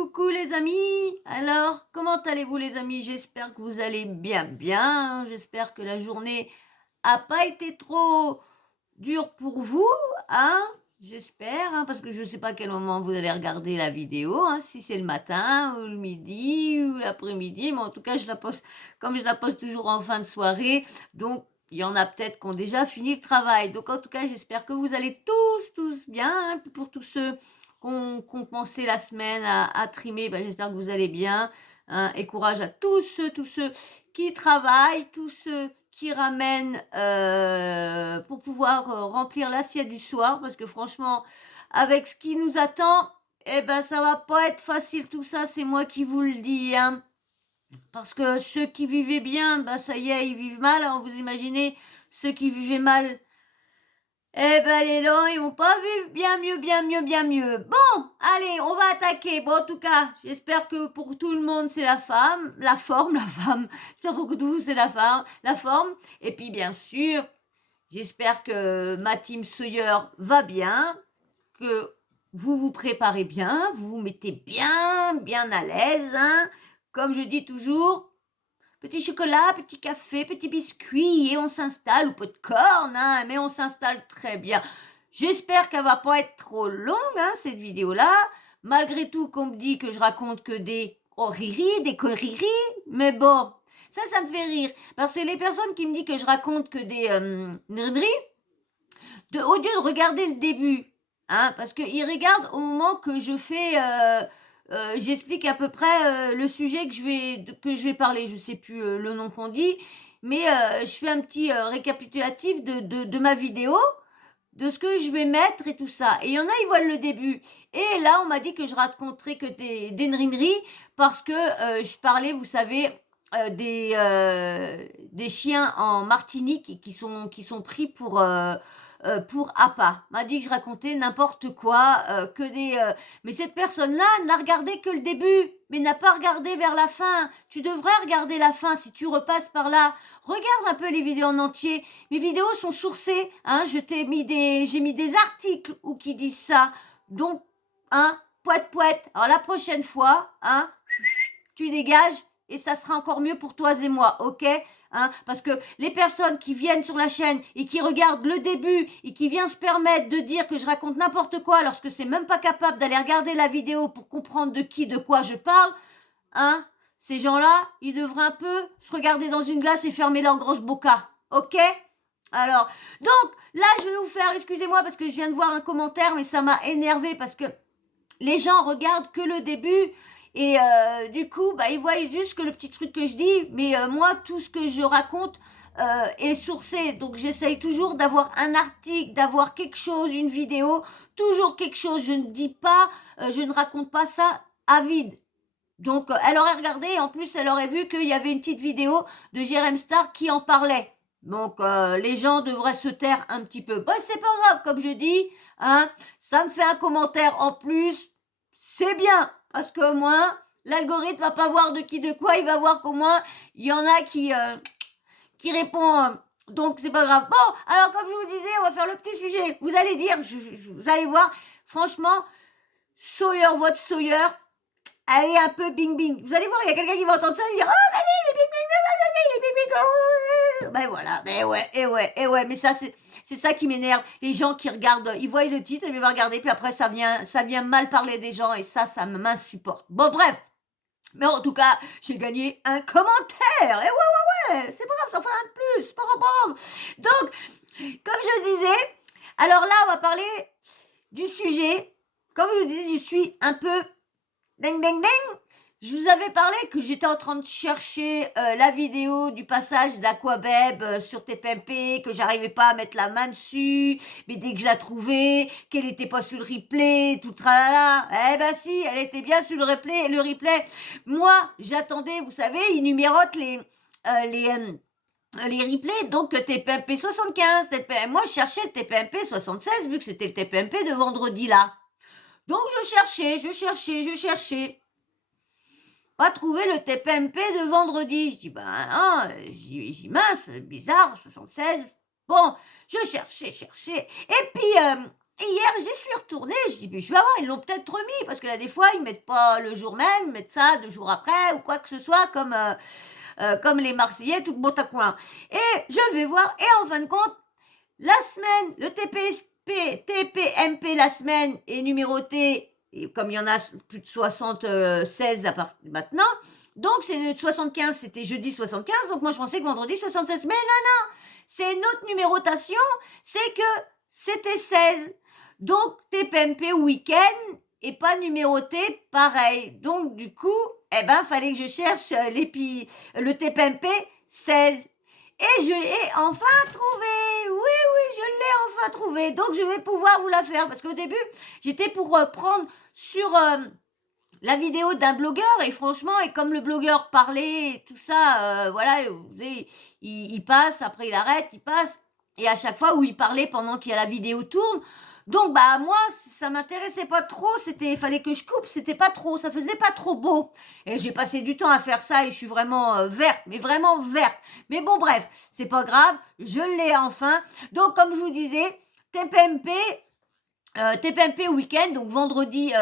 Coucou les amis, alors comment allez-vous les amis? J'espère que vous allez bien, j'espère que la journée a pas été trop dure pour vous, hein? J'espère, hein, parce que je ne sais pas à quel moment vous allez regarder la vidéo, hein, si c'est le matin ou le midi ou l'après-midi, mais en tout cas je la poste comme je la poste toujours en fin de soirée, donc il y en a peut-être qui ont déjà fini le travail. Donc en tout cas j'espère que vous allez tous bien, hein, pour tous ceux qu'on pensait la semaine à trimer, bah, j'espère que vous allez bien, hein, et courage à tous ceux qui travaillent, tous ceux qui ramènent, pour pouvoir, remplir l'assiette du soir parce que franchement, avec ce qui nous attend, eh ben, ça va pas être facile tout ça, c'est moi qui vous le dis, hein. Parce que ceux qui vivaient bien, bah, ça y est, ils vivent mal, alors vous imaginez ceux qui vivaient mal, eh ben, les lents, ils vont pas vivre bien mieux. Bon, allez, on va attaquer. Bon, en tout cas, j'espère que pour tout le monde, c'est la forme, la femme. J'espère pour vous, c'est la forme. Et puis, bien sûr, j'espère que ma team Sawyer va bien, que vous vous préparez bien, vous vous mettez bien à l'aise, hein. Comme je dis toujours, petit chocolat, petit café, petit biscuit et on s'installe ou popcorn, hein, mais on s'installe très bien. J'espère qu'elle va pas être trop longue, hein, cette vidéo-là. Malgré tout, qu'on me dit que je raconte que des riri, des conneries, mais bon, ça me fait rire. Parce que les personnes qui me disent que je raconte que des conneries, au lieu de regarder le début, hein, parce qu'ils regardent au moment que je fais, j'explique à peu près le sujet que je vais parler. Je sais plus le nom qu'on dit, mais je fais un petit récapitulatif de ma vidéo, de ce que je vais mettre et tout ça. Et il y en a, ils voient le début. Et là, on m'a dit que je raconterais que des nerineries parce que je parlais, vous savez, des chiens en Martinique qui sont pris pour appât. M'a dit que je racontais n'importe quoi, mais cette personne-là n'a regardé que le début, mais n'a pas regardé vers la fin. Tu devrais regarder la fin si tu repasses par là. Regarde un peu les vidéos en entier. Mes vidéos sont sourcées, hein, j'ai mis des articles où qui disent ça. Donc, hein, poète. Alors la prochaine fois, hein, tu dégages et ça sera encore mieux pour toi et moi, ok? Hein, parce que les personnes qui viennent sur la chaîne et qui regardent le début et qui viennent se permettre de dire que je raconte n'importe quoi lorsque c'est même pas capable d'aller regarder la vidéo pour comprendre de quoi je parle, hein, ces gens-là, ils devraient un peu se regarder dans une glace et fermer leur grosse boca, ok? Alors, donc, là, je vais vous faire, excusez-moi parce que je viens de voir un commentaire, mais ça m'a énervé parce que les gens regardent que le début et du coup, bah, ils voient juste que le petit truc que je dis, mais moi, tout ce que je raconte est sourcé. Donc, j'essaye toujours d'avoir un article, d'avoir quelque chose, une vidéo, toujours quelque chose. Je ne dis pas, je ne raconte pas ça à vide. Donc, elle aurait regardé et en plus, elle aurait vu qu'il y avait une petite vidéo de Jérém Star qui en parlait. Donc, les gens devraient se taire un petit peu. Bah, c'est pas grave, comme je dis, hein, ça me fait un commentaire en plus, c'est bien, parce qu'au moins, l'algorithme va pas voir de quoi, il va voir qu'au moins, il y en a qui répond. Donc, c'est pas grave. Bon, alors, comme je vous disais, on va faire le petit sujet. Vous allez dire, vous allez voir, franchement, Sawyer, votre Sawyer, elle est un peu bing. Vous allez voir, il y a quelqu'un qui va entendre ça et dire oh, mais il est bing, oh. Ben voilà, ben ouais, et ouais, mais ça, c'est ça qui m'énerve. Les gens qui regardent, ils voient le titre, ils vont regarder, puis après, ça vient mal parler des gens, et ça m'insupporte. Bon, bref. Mais en tout cas, j'ai gagné un commentaire. Et ouais, c'est pas grave, ça fait un de plus, c'est pas grave. Donc, comme je disais, alors là, on va parler du sujet. Comme je vous disais, je suis un peu ding. Je vous avais parlé que j'étais en train de chercher la vidéo du passage d'Aquabeb sur TPMP, que j'arrivais pas à mettre la main dessus, mais dès que je la trouvais, qu'elle était pas sur le replay, tout tralala. Eh ben si, elle était bien sur le replay. Moi, j'attendais, vous savez, ils numérotent les replays, donc TPMP 75, moi je cherchais le TPMP 76 vu que c'était le TPMP de vendredi là. Donc je cherchais. Pas trouvé le TPMP de vendredi. Je dis, ben, hein, mince, bizarre, 76. Bon, je cherchais. Et puis, Et hier, j'y suis retournée, je dis: «Mais je vais voir, ils l'ont peut-être remis», parce que là, des fois, ils mettent pas le jour même, ils mettent ça 2 jours après ou quoi que ce soit comme les Marseillais, tout le beau tacouin. Et je vais voir et en fin de compte, la semaine, le TPMP la semaine est numéroté, et comme il y en a plus de 76 à part maintenant, donc c'est 75, c'était jeudi 75, donc moi je pensais que vendredi 76. Mais non, c'est une autre numérotation, c'est que c'était 16. Donc TPMP week-end est pas numéroté pareil. Donc du coup, eh ben, fallait que je cherche le TPMP 16. Et je l'ai enfin trouvé. Oui, oui, je l'ai enfin trouvé. Donc je vais pouvoir vous la faire. Parce qu'au début, j'étais pour prendre sur la vidéo d'un blogueur, et franchement, et comme le blogueur parlait et tout ça, voilà, il passe, après il arrête, il passe, et à chaque fois où il parlait pendant qu'il y a la vidéo tourne, donc bah moi ça m'intéressait pas trop, fallait que je coupe, c'était pas trop, ça faisait pas trop beau, et j'ai passé du temps à faire ça et je suis vraiment verte, mais vraiment verte. Mais bon bref, c'est pas grave, je l'ai enfin. Donc comme je vous disais, TPMP, TPMP week-end, donc vendredi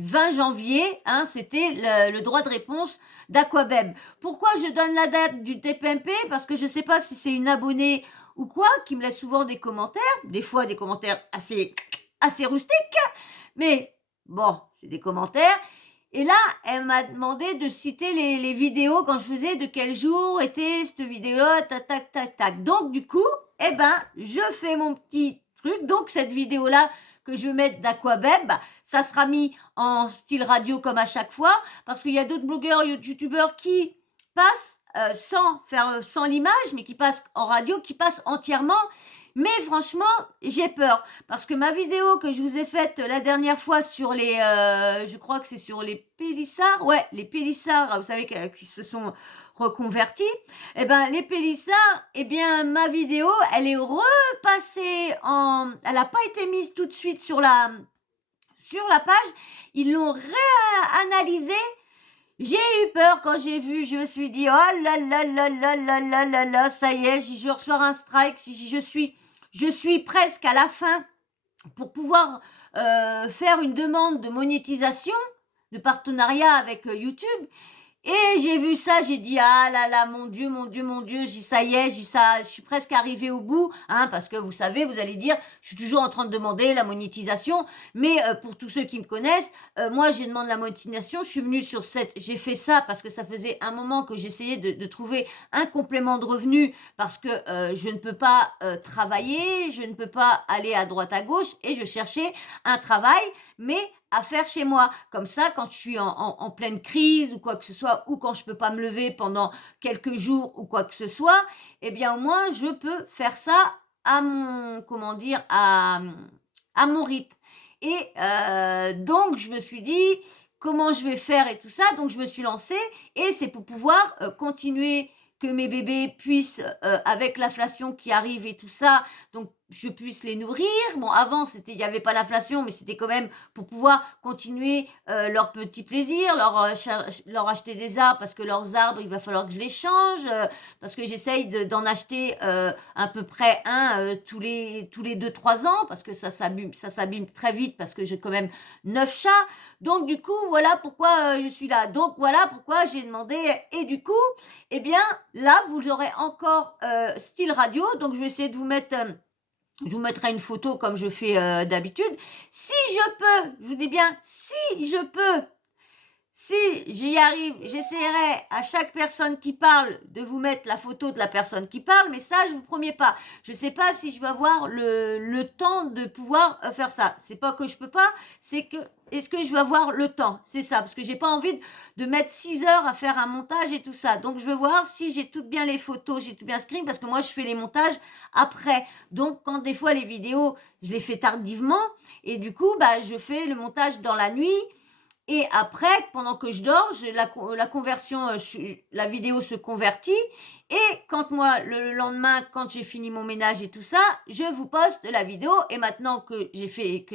20 janvier, hein, c'était le droit de réponse d'Aquabeb. Pourquoi je donne la date du TPMP? Parce que je ne sais pas si c'est une abonnée ou quoi, qui me laisse souvent des commentaires, des fois des commentaires assez rustiques, mais bon, c'est des commentaires. Et là, elle m'a demandé de citer les vidéos quand je faisais, de quel jour était cette vidéo-là, tac, tac, tac, tac. Donc, du coup, eh ben, je fais mon petit truc. Donc, cette vidéo-là que je vais mettre d'Aquabeb, bah, ça sera mis en style radio comme à chaque fois, parce qu'il y a d'autres blogueurs, youtubeurs qui passent sans l'image, mais qui passent en radio, qui passent entièrement. Mais franchement, j'ai peur, parce que ma vidéo que je vous ai faite la dernière fois sur je crois que c'est sur les Pélissards, ouais, les Pélissards, vous savez, qui se sont reconvertis, eh ben les Pélissards, eh bien ma vidéo, elle est repassée elle n'a pas été mise tout de suite sur la page, ils l'ont réanalysée. J'ai eu peur quand j'ai vu, je me suis dit: «Oh là là là là là là là là, ça y est, je reçois un strike, je suis presque à la fin pour pouvoir, faire une demande de monétisation, de partenariat avec, YouTube». Et j'ai vu ça, j'ai dit: «Ah là là, mon Dieu, mon Dieu, mon Dieu», j'ai dit: «Ça y est», j'ai dit: «Ça, je suis presque arrivée au bout», hein, parce que vous savez, vous allez dire, je suis toujours en train de demander la monétisation, mais pour tous ceux qui me connaissent, moi, j'ai demandé la monétisation, je suis venue j'ai fait ça parce que ça faisait un moment que j'essayais de trouver un complément de revenu, parce que je ne peux pas travailler, je ne peux pas aller à droite, à gauche, et je cherchais un travail, mais à faire chez moi. Comme ça, quand je suis en pleine crise ou quoi que ce soit, ou quand je peux pas me lever pendant quelques jours ou quoi que ce soit, eh bien, au moins, je peux faire ça à mon, comment dire, à mon rythme. Et donc, je me suis dit, comment je vais faire et tout ça. Donc, je me suis lancée, et c'est pour pouvoir continuer, que mes bébés puissent, avec l'inflation qui arrive et tout ça, donc je puisse les nourrir. Bon, avant, il n'y avait pas l'inflation, mais c'était quand même pour pouvoir continuer leurs petits plaisirs, leur acheter des arbres, parce que leurs arbres, il va falloir que je les change, parce que j'essaye d'en acheter à peu près un tous les 2 3 ans, parce que ça s'abîme très vite, parce que j'ai quand même 9 chats. Donc, du coup, voilà pourquoi je suis là. Donc, voilà pourquoi j'ai demandé. Et du coup, eh bien, là, vous aurez encore style radio. Donc, je vais essayer de vous mettre. Je vous mettrai une photo comme je fais d'habitude. Si je peux, je vous dis bien, si je peux, si j'y arrive, j'essaierai à chaque personne qui parle de vous mettre la photo de la personne qui parle, mais ça, je ne vous promets pas. Je ne sais pas si je vais avoir le temps de pouvoir faire ça. C'est pas que je peux pas, c'est que est-ce que je vais avoir le temps? C'est ça, parce que j'ai pas envie de mettre 6 heures à faire un montage et tout ça. Donc, je veux voir si j'ai toutes bien les photos, j'ai tout bien screen, parce que moi, je fais les montages après. Donc, quand des fois les vidéos, je les fais tardivement, et du coup, bah, je fais le montage dans la nuit. Et après, pendant que je dors, la conversion, la vidéo se convertit. Et quand moi, le lendemain, quand j'ai fini mon ménage et tout ça, je vous poste la vidéo. Et maintenant que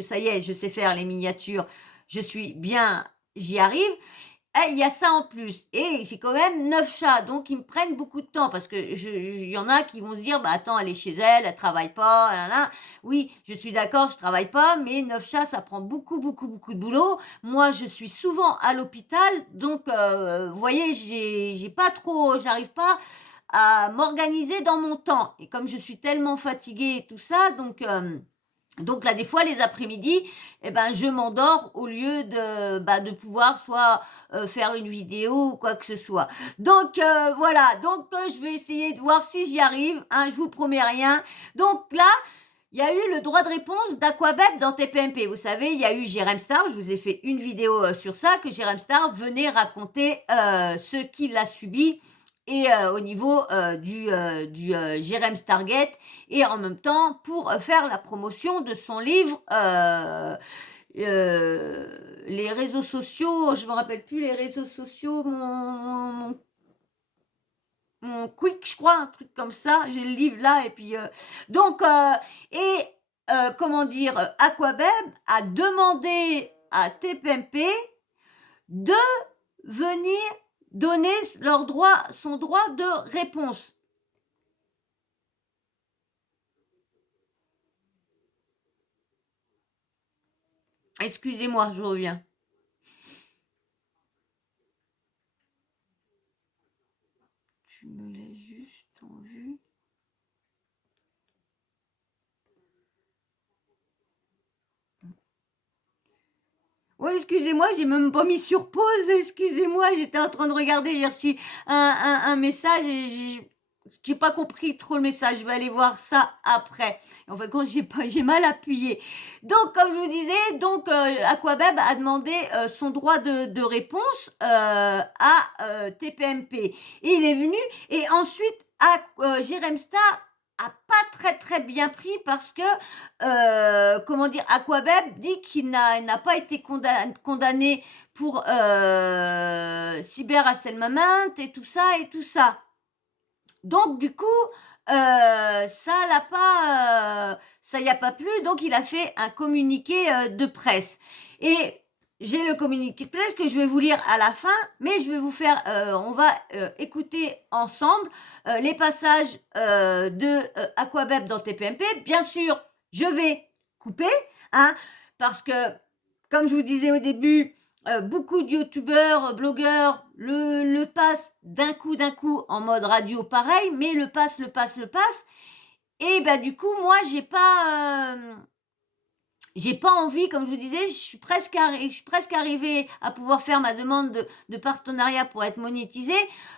ça y est, je sais faire les miniatures, j'y arrive. il y a ça en plus et j'ai quand même 9 chats, donc ils me prennent beaucoup de temps parce que je il y en a qui vont se dire: «Bah, attends, elle est chez elle, elle travaille pas, nin Oui, je suis d'accord, je travaille pas, mais 9 chats, ça prend beaucoup, beaucoup, beaucoup de boulot. Moi, je suis souvent à l'hôpital, donc vous voyez, j'ai pas trop j'arrive pas à m'organiser dans mon temps et comme je suis tellement fatiguée et tout ça, donc là, des fois, les après-midi, eh ben, je m'endors au lieu de pouvoir soit, faire une vidéo ou quoi que ce soit. Donc voilà, donc je vais essayer de voir si j'y arrive, hein, je vous promets rien. Donc là, il y a eu le droit de réponse d'Aquabeb dans TPMP. Vous savez, il y a eu Jérém Star, je vous ai fait une vidéo, sur ça, que Jérém Star venait raconter, ce qu'il a subi et au niveau, du Jérém Stargate et en même temps pour, faire la promotion de son livre, les réseaux sociaux, je me rappelle plus les réseaux sociaux, mon Quick, je crois, un truc comme ça. J'ai le livre là et puis, donc et comment dire? Aquabeb a demandé à TPMP de venir donner son droit de réponse. Excusez-moi, je reviens. Tu me laisses juste en vue. Oui, excusez-moi, j'ai même pas mis sur pause, excusez-moi, j'étais en train de regarder, j'ai reçu un message et j'ai pas compris trop le message, je vais aller voir ça après. En fin de compte, j'ai mal appuyé. Donc, comme je vous disais, donc Aquabeb a demandé son droit de réponse à TPMP. Et il est venu, et ensuite, Jérém Star a pas très très bien pris parce que comment dire? Aquabeb dit qu'il n'a pas été condamné pour, cyberharcèlement et tout ça et tout ça. Donc du coup, ça y a pas plu, donc il a fait un communiqué, de presse et j'ai le communiqué de presse que je vais vous lire à la fin, mais je vais vous faire, on va, écouter ensemble, les passages, de, Aquabeb dans TPMP. Bien sûr, je vais couper, hein, parce que comme je vous disais au début, beaucoup de youtubeurs, blogueurs le passent d'un coup en mode radio pareil, mais le passe et bah, du coup moi j'ai pas envie, comme je vous disais, je suis presque arrivée à pouvoir faire ma demande de partenariat pour être monétisée.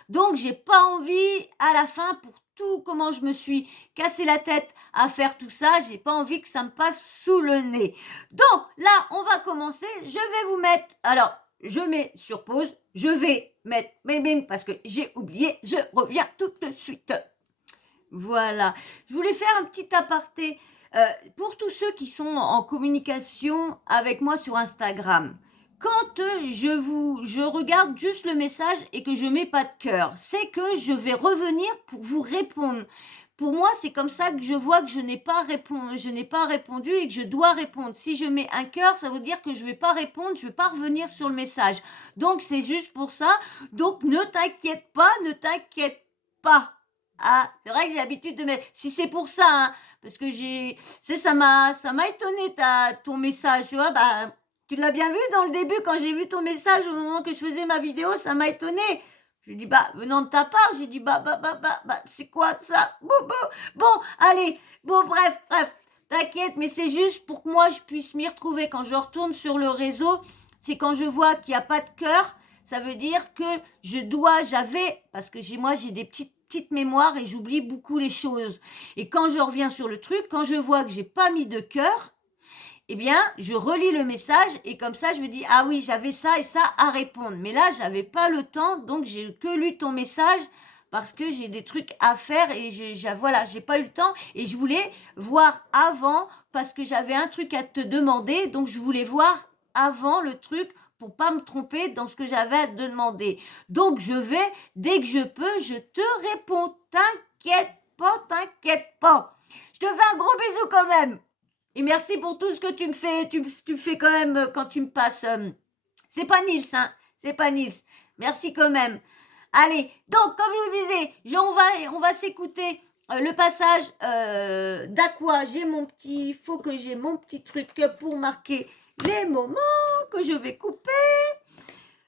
Donc, j'ai pas envie, à la fin, pour tout, comment je me suis cassé la tête à faire tout ça, j'ai pas envie que ça me passe sous le nez. Donc, là, on va commencer. Je vais vous mettre, alors, je mets sur pause. Je vais mettre, bing, bing, parce que j'ai oublié. Je reviens tout de suite. Voilà. Je voulais faire un petit aparté. Pour tous ceux qui sont en communication avec moi sur Instagram, quand je regarde juste le message et que je mets pas de cœur, c'est que je vais revenir pour vous répondre. Pour moi, c'est comme ça que je vois que je n'ai pas répondu et que je dois répondre. Si je mets un cœur, ça veut dire que je vais pas répondre, je vais pas revenir sur le message. Donc, c'est juste pour ça. Donc, ne t'inquiète pas, ne t'inquiète pas. Ah, c'est vrai que j'ai l'habitude de mettre. Si c'est pour ça, hein, parce que ça m'a étonné ton message, tu vois. Bah, tu l'as bien vu dans le début quand j'ai vu ton message au moment que je faisais ma vidéo, ça m'a étonné. Je dis bah venant de ta part, j'ai dit c'est quoi ça? Bon, allez, bon bref, t'inquiète, mais c'est juste pour que moi je puisse m'y retrouver quand je retourne sur le réseau. C'est quand je vois qu'il n'y a pas de cœur, ça veut dire que parce que j'ai des petites mémoires et j'oublie beaucoup les choses. Et quand je reviens sur le truc, quand je vois que j'ai pas mis de cœur, eh bien, je relis le message et comme ça, je me dis, ah oui, j'avais ça et ça à répondre. Mais là, j'avais pas le temps, donc j'ai que lu ton message parce que j'ai des trucs à faire et voilà, j'ai pas eu le temps et je voulais voir avant parce que j'avais un truc à te demander, donc je voulais voir avant le truc pour pas me tromper dans ce que j'avais à te demander. Donc dès que je peux, je te réponds. T'inquiète pas. Je te fais un gros bisou quand même. Et merci pour tout ce que tu me fais. Tu me fais quand même quand tu me passes. C'est pas Nils, hein. C'est pas Nice. Merci quand même. Allez, donc, comme je vous disais, on va s'écouter le passage d'Aqua. Faut que j'ai mon petit truc pour marquer les moments que je vais couper.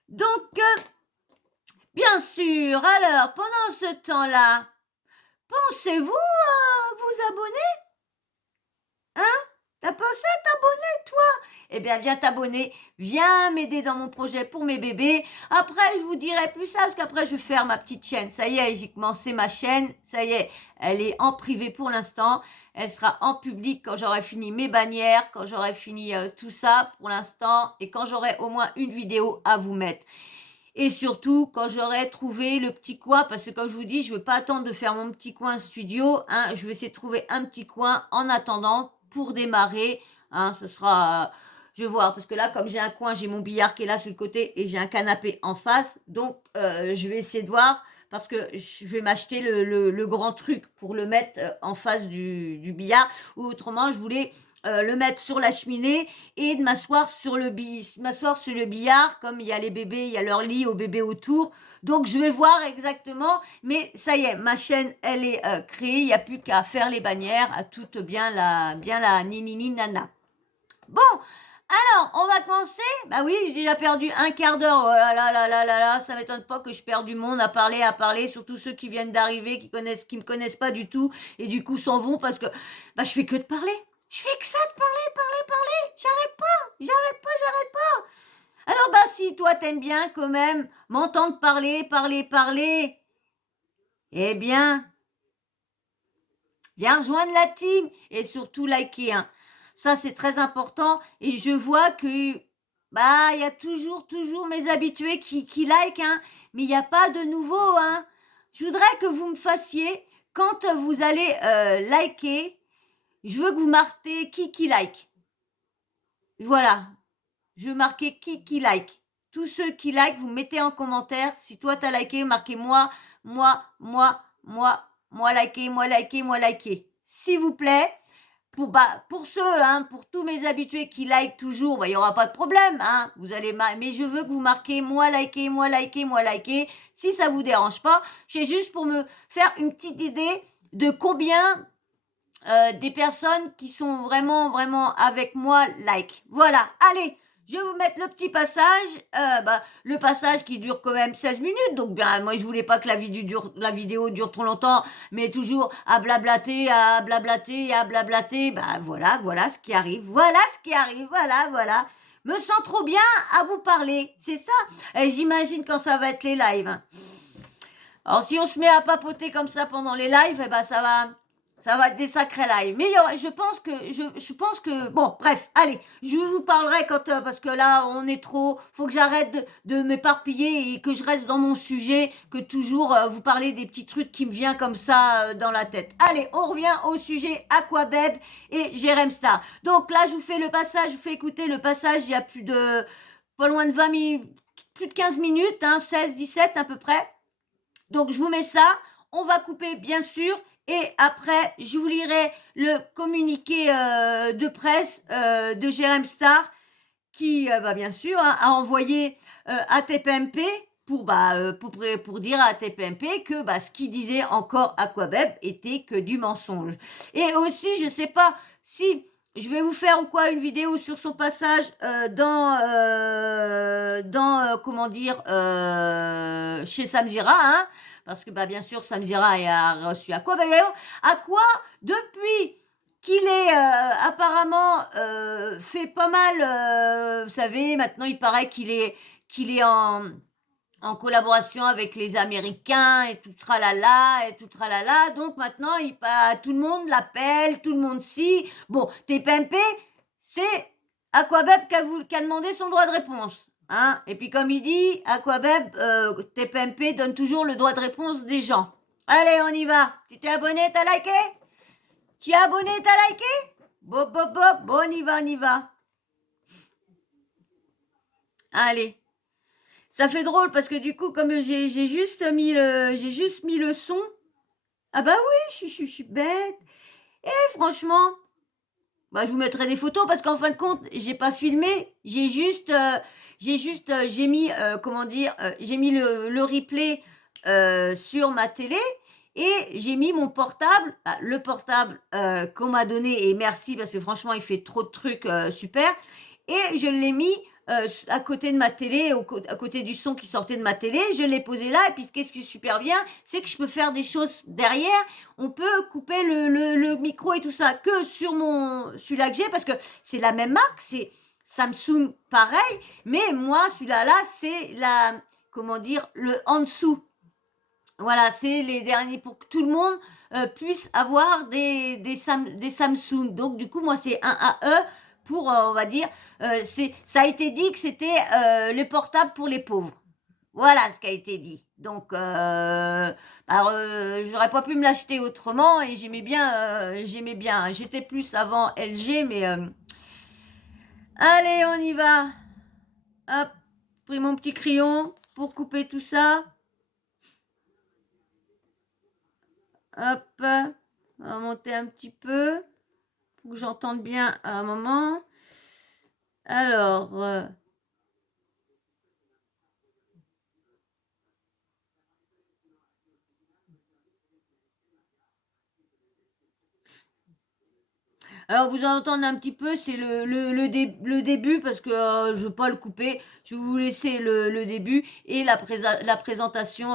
Donc, bien sûr, alors, pendant ce temps-là, pensez-vous à vous abonner? Hein? T'as pensé à t'abonner, toi? Eh bien, viens t'abonner, viens m'aider dans mon projet pour mes bébés. Après, je vous dirai plus ça, parce qu'après, je vais faire ma petite chaîne. Ça y est, j'ai commencé ma chaîne. Ça y est, elle est en privé pour l'instant. Elle sera en public quand j'aurai fini mes bannières, quand j'aurai fini tout ça pour l'instant, et quand j'aurai au moins une vidéo à vous mettre. Et surtout, quand j'aurai trouvé le petit coin, parce que comme je vous dis, je ne veux pas attendre de faire mon petit coin studio, hein, je vais essayer de trouver un petit coin en attendant pour démarrer. Hein, ce sera, je vais voir, parce que là, comme j'ai un coin, j'ai mon billard qui est là sur le côté et j'ai un canapé en face. Donc, je vais essayer de voir, parce que je vais m'acheter le grand truc pour le mettre en face du billard. Ou autrement, je voulais le mettre sur la cheminée et de m'asseoir sur le billard, comme il y a les bébés, il y a leur lit aux bébés autour. Donc, je vais voir exactement. Mais ça y est, ma chaîne, elle est créée. Il n'y a plus qu'à faire les bannières, à toute bien la ninini nana. Bon, alors, on va commencer. Bah oui, j'ai déjà perdu un quart d'heure. Oh là là là là là là, ça m'étonne pas que je perde du monde à parler, surtout ceux qui viennent d'arriver, qui me connaissent pas du tout, et du coup s'en vont parce que bah je fais que de parler. Je fais que ça de parler. J'arrête pas. Alors bah si toi t'aimes bien quand même m'entendre parler, eh bien, viens rejoindre la team et surtout liker, hein. Ça, c'est très important. Et je vois que, bah, il y a toujours mes habitués qui like, hein. Mais il n'y a pas de nouveau, hein. Je voudrais que vous me fassiez, quand vous allez liker, je veux que vous marquez qui like. Voilà. Je veux marquer qui like. Tous ceux qui like, vous mettez en commentaire. Si toi, t'as liké, marquez moi liker. S'il vous plaît. Pour ceux, hein, pour tous mes habitués qui like toujours, bah, il n'y aura pas de problème, hein. Vous allez mais je veux que vous marquez moi liker. Si ça vous dérange pas, c'est juste pour me faire une petite idée de combien des personnes qui sont vraiment avec moi like. Voilà, allez, je vais vous mettre le petit passage, le passage qui dure quand même 16 minutes, donc bien, moi je voulais pas que la vidéo dure trop longtemps, mais toujours à blablater, voilà ce qui arrive, voilà. Me sens trop bien à vous parler, c'est ça. Et j'imagine quand ça va être les lives, hein. Alors si on se met à papoter comme ça pendant les lives, ça va être des sacrés lives. Mais je pense que, bon, bref, allez, je vous parlerai parce que là, on est trop, faut que j'arrête de m'éparpiller et que je reste dans mon sujet, que toujours vous parler des petits trucs qui me viennent comme ça dans la tête. Allez, on revient au sujet Aquabeb et Jérém Star. Donc là, je vous fais écouter le passage, il y a pas loin de 20 minutes, plus de 15 minutes, hein, 16, 17 à peu près. Donc, je vous mets ça. On va couper, bien sûr. Et après, je vous lirai le communiqué de presse de Jérém Star qui, bien sûr, hein, a envoyé à TPMP pour dire à TPMP que ce qu'il disait encore Aquabeb était que du mensonge. Et aussi, je ne sais pas si je vais vous faire ou quoi une vidéo sur son passage comment dire, chez Samzira, hein, parce que bien sûr Samzira a reçu Aqua. Aqua, depuis qu'il est apparemment fait pas mal, vous savez, maintenant il paraît qu'il est en collaboration avec les Américains et tout tralala. Donc maintenant, tout le monde l'appelle, tout le monde si. Bon, TPMP, c'est Aquabeb qui a demandé son droit de réponse. Hein. Et puis comme il dit, Aquabeb, TPMP donne toujours le droit de réponse des gens. Allez, on y va. Tu t'es abonné, t'as liké? Tu es abonné, t'as liké? Bon, on y va. Allez. Ça fait drôle parce que du coup, comme j'ai juste mis le son. Ah bah oui, je suis bête. Et franchement, Bah, je vous mettrai des photos parce qu'en fin de compte, j'ai pas filmé, j'ai mis, comment dire? J'ai mis le replay, sur ma télé et j'ai mis mon portable, bah, le portable, qu'on m'a donné et merci parce que franchement, il fait trop de trucs, super et je l'ai mis, à côté de ma télé, à côté du son qui sortait de ma télé. Je l'ai posé là et puis qu'est-ce qui est super bien, c'est que je peux faire des choses derrière. On peut couper le micro et tout ça que sur celui-là que j'ai parce que c'est la même marque, c'est Samsung pareil, mais moi celui-là c'est la comment dire? Le en dessous. Voilà, c'est les derniers pour que tout le monde, puisse avoir des Samsung. Donc du coup, moi, c'est un AE pour, on va dire, ça a été dit que c'était, les portables pour les pauvres. Voilà ce qui a été dit. Donc alors, j'aurais pas pu me l'acheter autrement et j'aimais bien. J'étais plus avant LG mais allez, on y va. Hop, pris mon petit crayon pour couper tout ça. Hop, on va monter un petit peu pour que j'entende bien à un moment. Alors, vous entendez un petit peu, c'est le début parce que je ne veux pas le couper. Je vais vous laisser le début et la présentation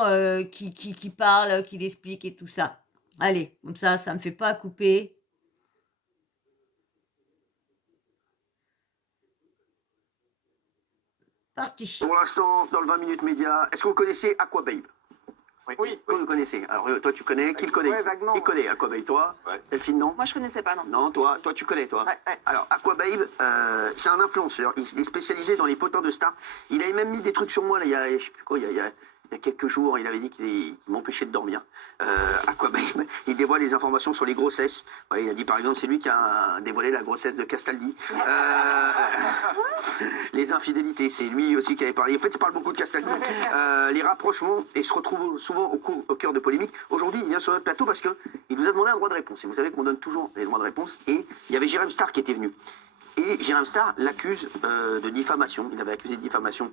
qui parle, qui l'explique et tout ça. Allez, comme ça ne me fait pas couper. Parti. Pour l'instant, dans le 20 minutes média, est-ce que vous connaissez Aquababe? Oui. Vous connaissez. Alors, toi, tu connais. Qui le connaît? Ouais, vaguement. Qui connaît Aquababe? Toi? Delphine, non? Moi, je connaissais pas, non. Non, toi, tu connais, toi. Ouais. Alors, Aquababe, c'est un influenceur. Il est spécialisé dans les potins de stars. Il avait même mis des trucs sur moi, là, je sais plus quoi, il y a quelques jours, il avait dit qu'il m'empêchait de dormir. Aquababe, il dévoile les informations sur les grossesses. Ouais, il a dit, par exemple, c'est lui qui a dévoilé la grossesse de Castaldi. Les infidélités, c'est lui aussi qui avait parlé. En fait, il parle beaucoup de Castaldi. Les rapprochements, et se retrouve souvent au cœur de polémiques. Aujourd'hui, il vient sur notre plateau parce qu'il nous a demandé un droit de réponse. Et vous savez qu'on donne toujours les droits de réponse. Et il y avait Jérém Star qui était venu. Et Jérém Star l'accuse de diffamation. Il avait accusé de diffamation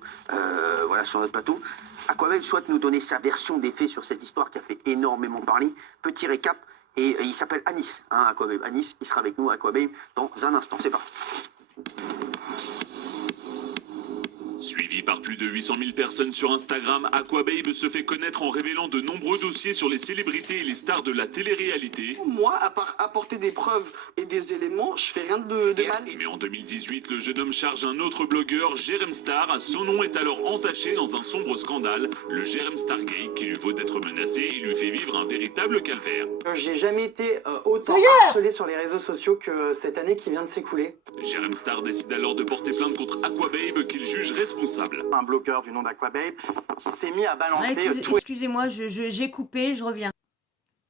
voilà, sur notre plateau. Aquababe souhaite nous donner sa version des faits sur cette histoire qui a fait énormément parler. Petit récap. Et il s'appelle Anis, hein, Aquababe. Anis, il sera avec nous, Aquababe, dans un instant. C'est parti. Suivi par plus de 800 000 personnes sur Instagram, Aquababe se fait connaître en révélant de nombreux dossiers sur les célébrités et les stars de la télé-réalité. Moi, à part apporter des preuves et des éléments, je fais rien de mal. Mais en 2018, le jeune homme charge un autre blogueur, Jérém Star. Son nom est alors entaché dans un sombre scandale, le Jérém Stargate, qui lui vaut d'être menacé et lui fait vivre un véritable calvaire. J'ai jamais été autant harcelé sur les réseaux sociaux que cette année qui vient de s'écouler. Jérém Star décide alors de porter plainte contre Aquababe, qu'il juge responsable. Un blogueur du nom d'Aquababe qui s'est mis à balancer tout. Excusez-moi, j'ai coupé, je reviens.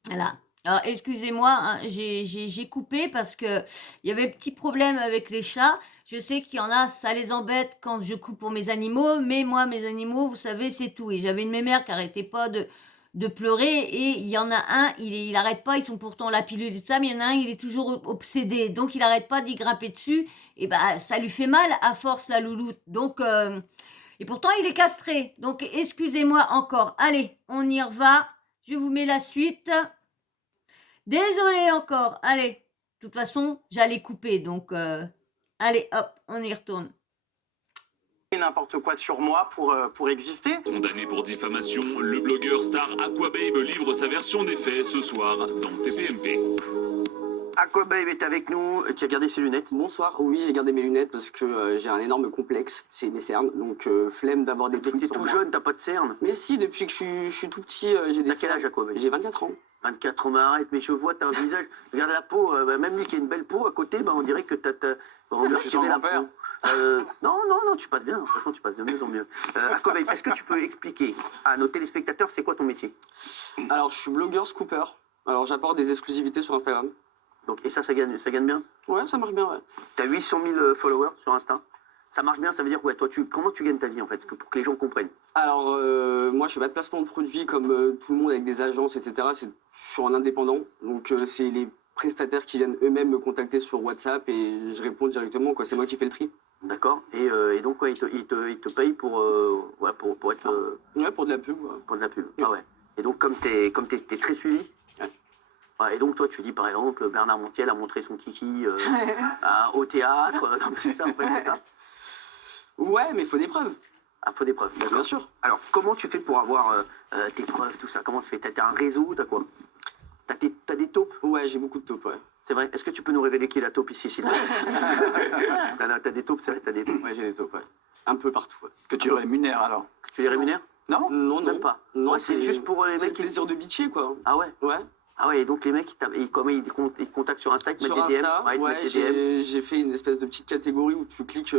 Voilà. Alors, excusez-moi, hein, j'ai coupé parce que il y avait petit problème avec les chats. Je sais qu'il y en a, ça les embête quand je coupe pour mes animaux, mais moi, mes animaux, vous savez, c'est tout. Et j'avais une mémère qui arrêtait pas de pleurer et il y en a un, il arrête pas, ils sont pourtant la pilule et tout ça, mais il y en a un, il est toujours obsédé, donc il arrête pas d'y grimper dessus et bah ça lui fait mal à force la louloute. Donc et pourtant il est castré. Donc excusez-moi encore. Allez, on y va. Je vous mets la suite. Désolée encore. Allez. De toute façon, j'allais couper donc allez, hop, on y retourne. N'importe quoi sur moi pour exister. Condamné pour diffamation, le blogueur star Aquababe livre sa version des faits ce soir dans TPMP. Aquababe est avec nous, qui a gardé ses lunettes. Bonsoir, oui j'ai gardé mes lunettes parce que j'ai un énorme complexe, c'est mes cernes, donc flemme d'avoir des trucs T'es sur tout moi. jeune, t'as pas de cernes. Mais si, depuis que je suis tout petit, j'ai des T'as quel âge, cernes. Aquababe? J'ai 24 ans. 24 ans, mais arrête, mais je vois, t'as un visage. Regarde la peau, même lui qui a une belle peau à côté, on dirait que t'as retiré la peau. Non, tu passes bien, franchement, tu passes de mieux en mieux. Aquababe, est-ce que tu peux expliquer à nos téléspectateurs c'est quoi ton métier? Alors je suis blogueur scooper, alors j'apporte des exclusivités sur Instagram. Donc, et ça gagne bien? Ouais, ça marche bien, ouais. T'as 800 000 followers sur Insta. Ça marche bien, ça veut dire, ouais, toi, comment tu gagnes ta vie en fait, pour que les gens comprennent? Alors moi je fais pas de placement de produits comme tout le monde avec des agences, etc. Je suis en indépendant, donc c'est les prestataires qui viennent eux-mêmes me contacter sur WhatsApp et je réponds directement, quoi. C'est moi qui fais le tri. D'accord. Et donc, ouais, il te paye pour, voilà, pour être Ouais, pour de la pub. Ouais. pour de la pub. Oui. Ah ouais. Et donc, comme t'es très suivi, Ouais. ouais, et donc toi, tu dis par exemple, Bernard Montiel a montré son kiki au théâtre. Non, mais c'est ça, en fait, c'est ça. Ouais, mais il faut des preuves. Ah, faut des preuves. D'accord. Bien sûr. Alors, comment tu fais pour avoir tes preuves, tout ça? Comment se fait? T'as un réseau? T'as quoi? T'as des taupes? Ouais, j'ai beaucoup de taupes, ouais. C'est vrai. Est-ce que tu peux nous révéler qui est la taupe ici, s'il te plaît? T'as des taupes, c'est vrai, t'as des taupes. Ouais, j'ai des taupes, ouais. Un peu partout, ouais. Que tu rémunères alors. Tu les rémunères? Non? Non, non. Même pas. Non, Ouais, c'est juste pour les c'est le mecs qui... plaisir de bitcher, quoi. Ah ouais? Ouais. Ah ouais, et donc les mecs, ils contactent sur Insta, ils te Sur mettent des DM. Insta, Ouais, ils te ouais, mettent des DM. j'ai fait une espèce de petite catégorie où tu cliques,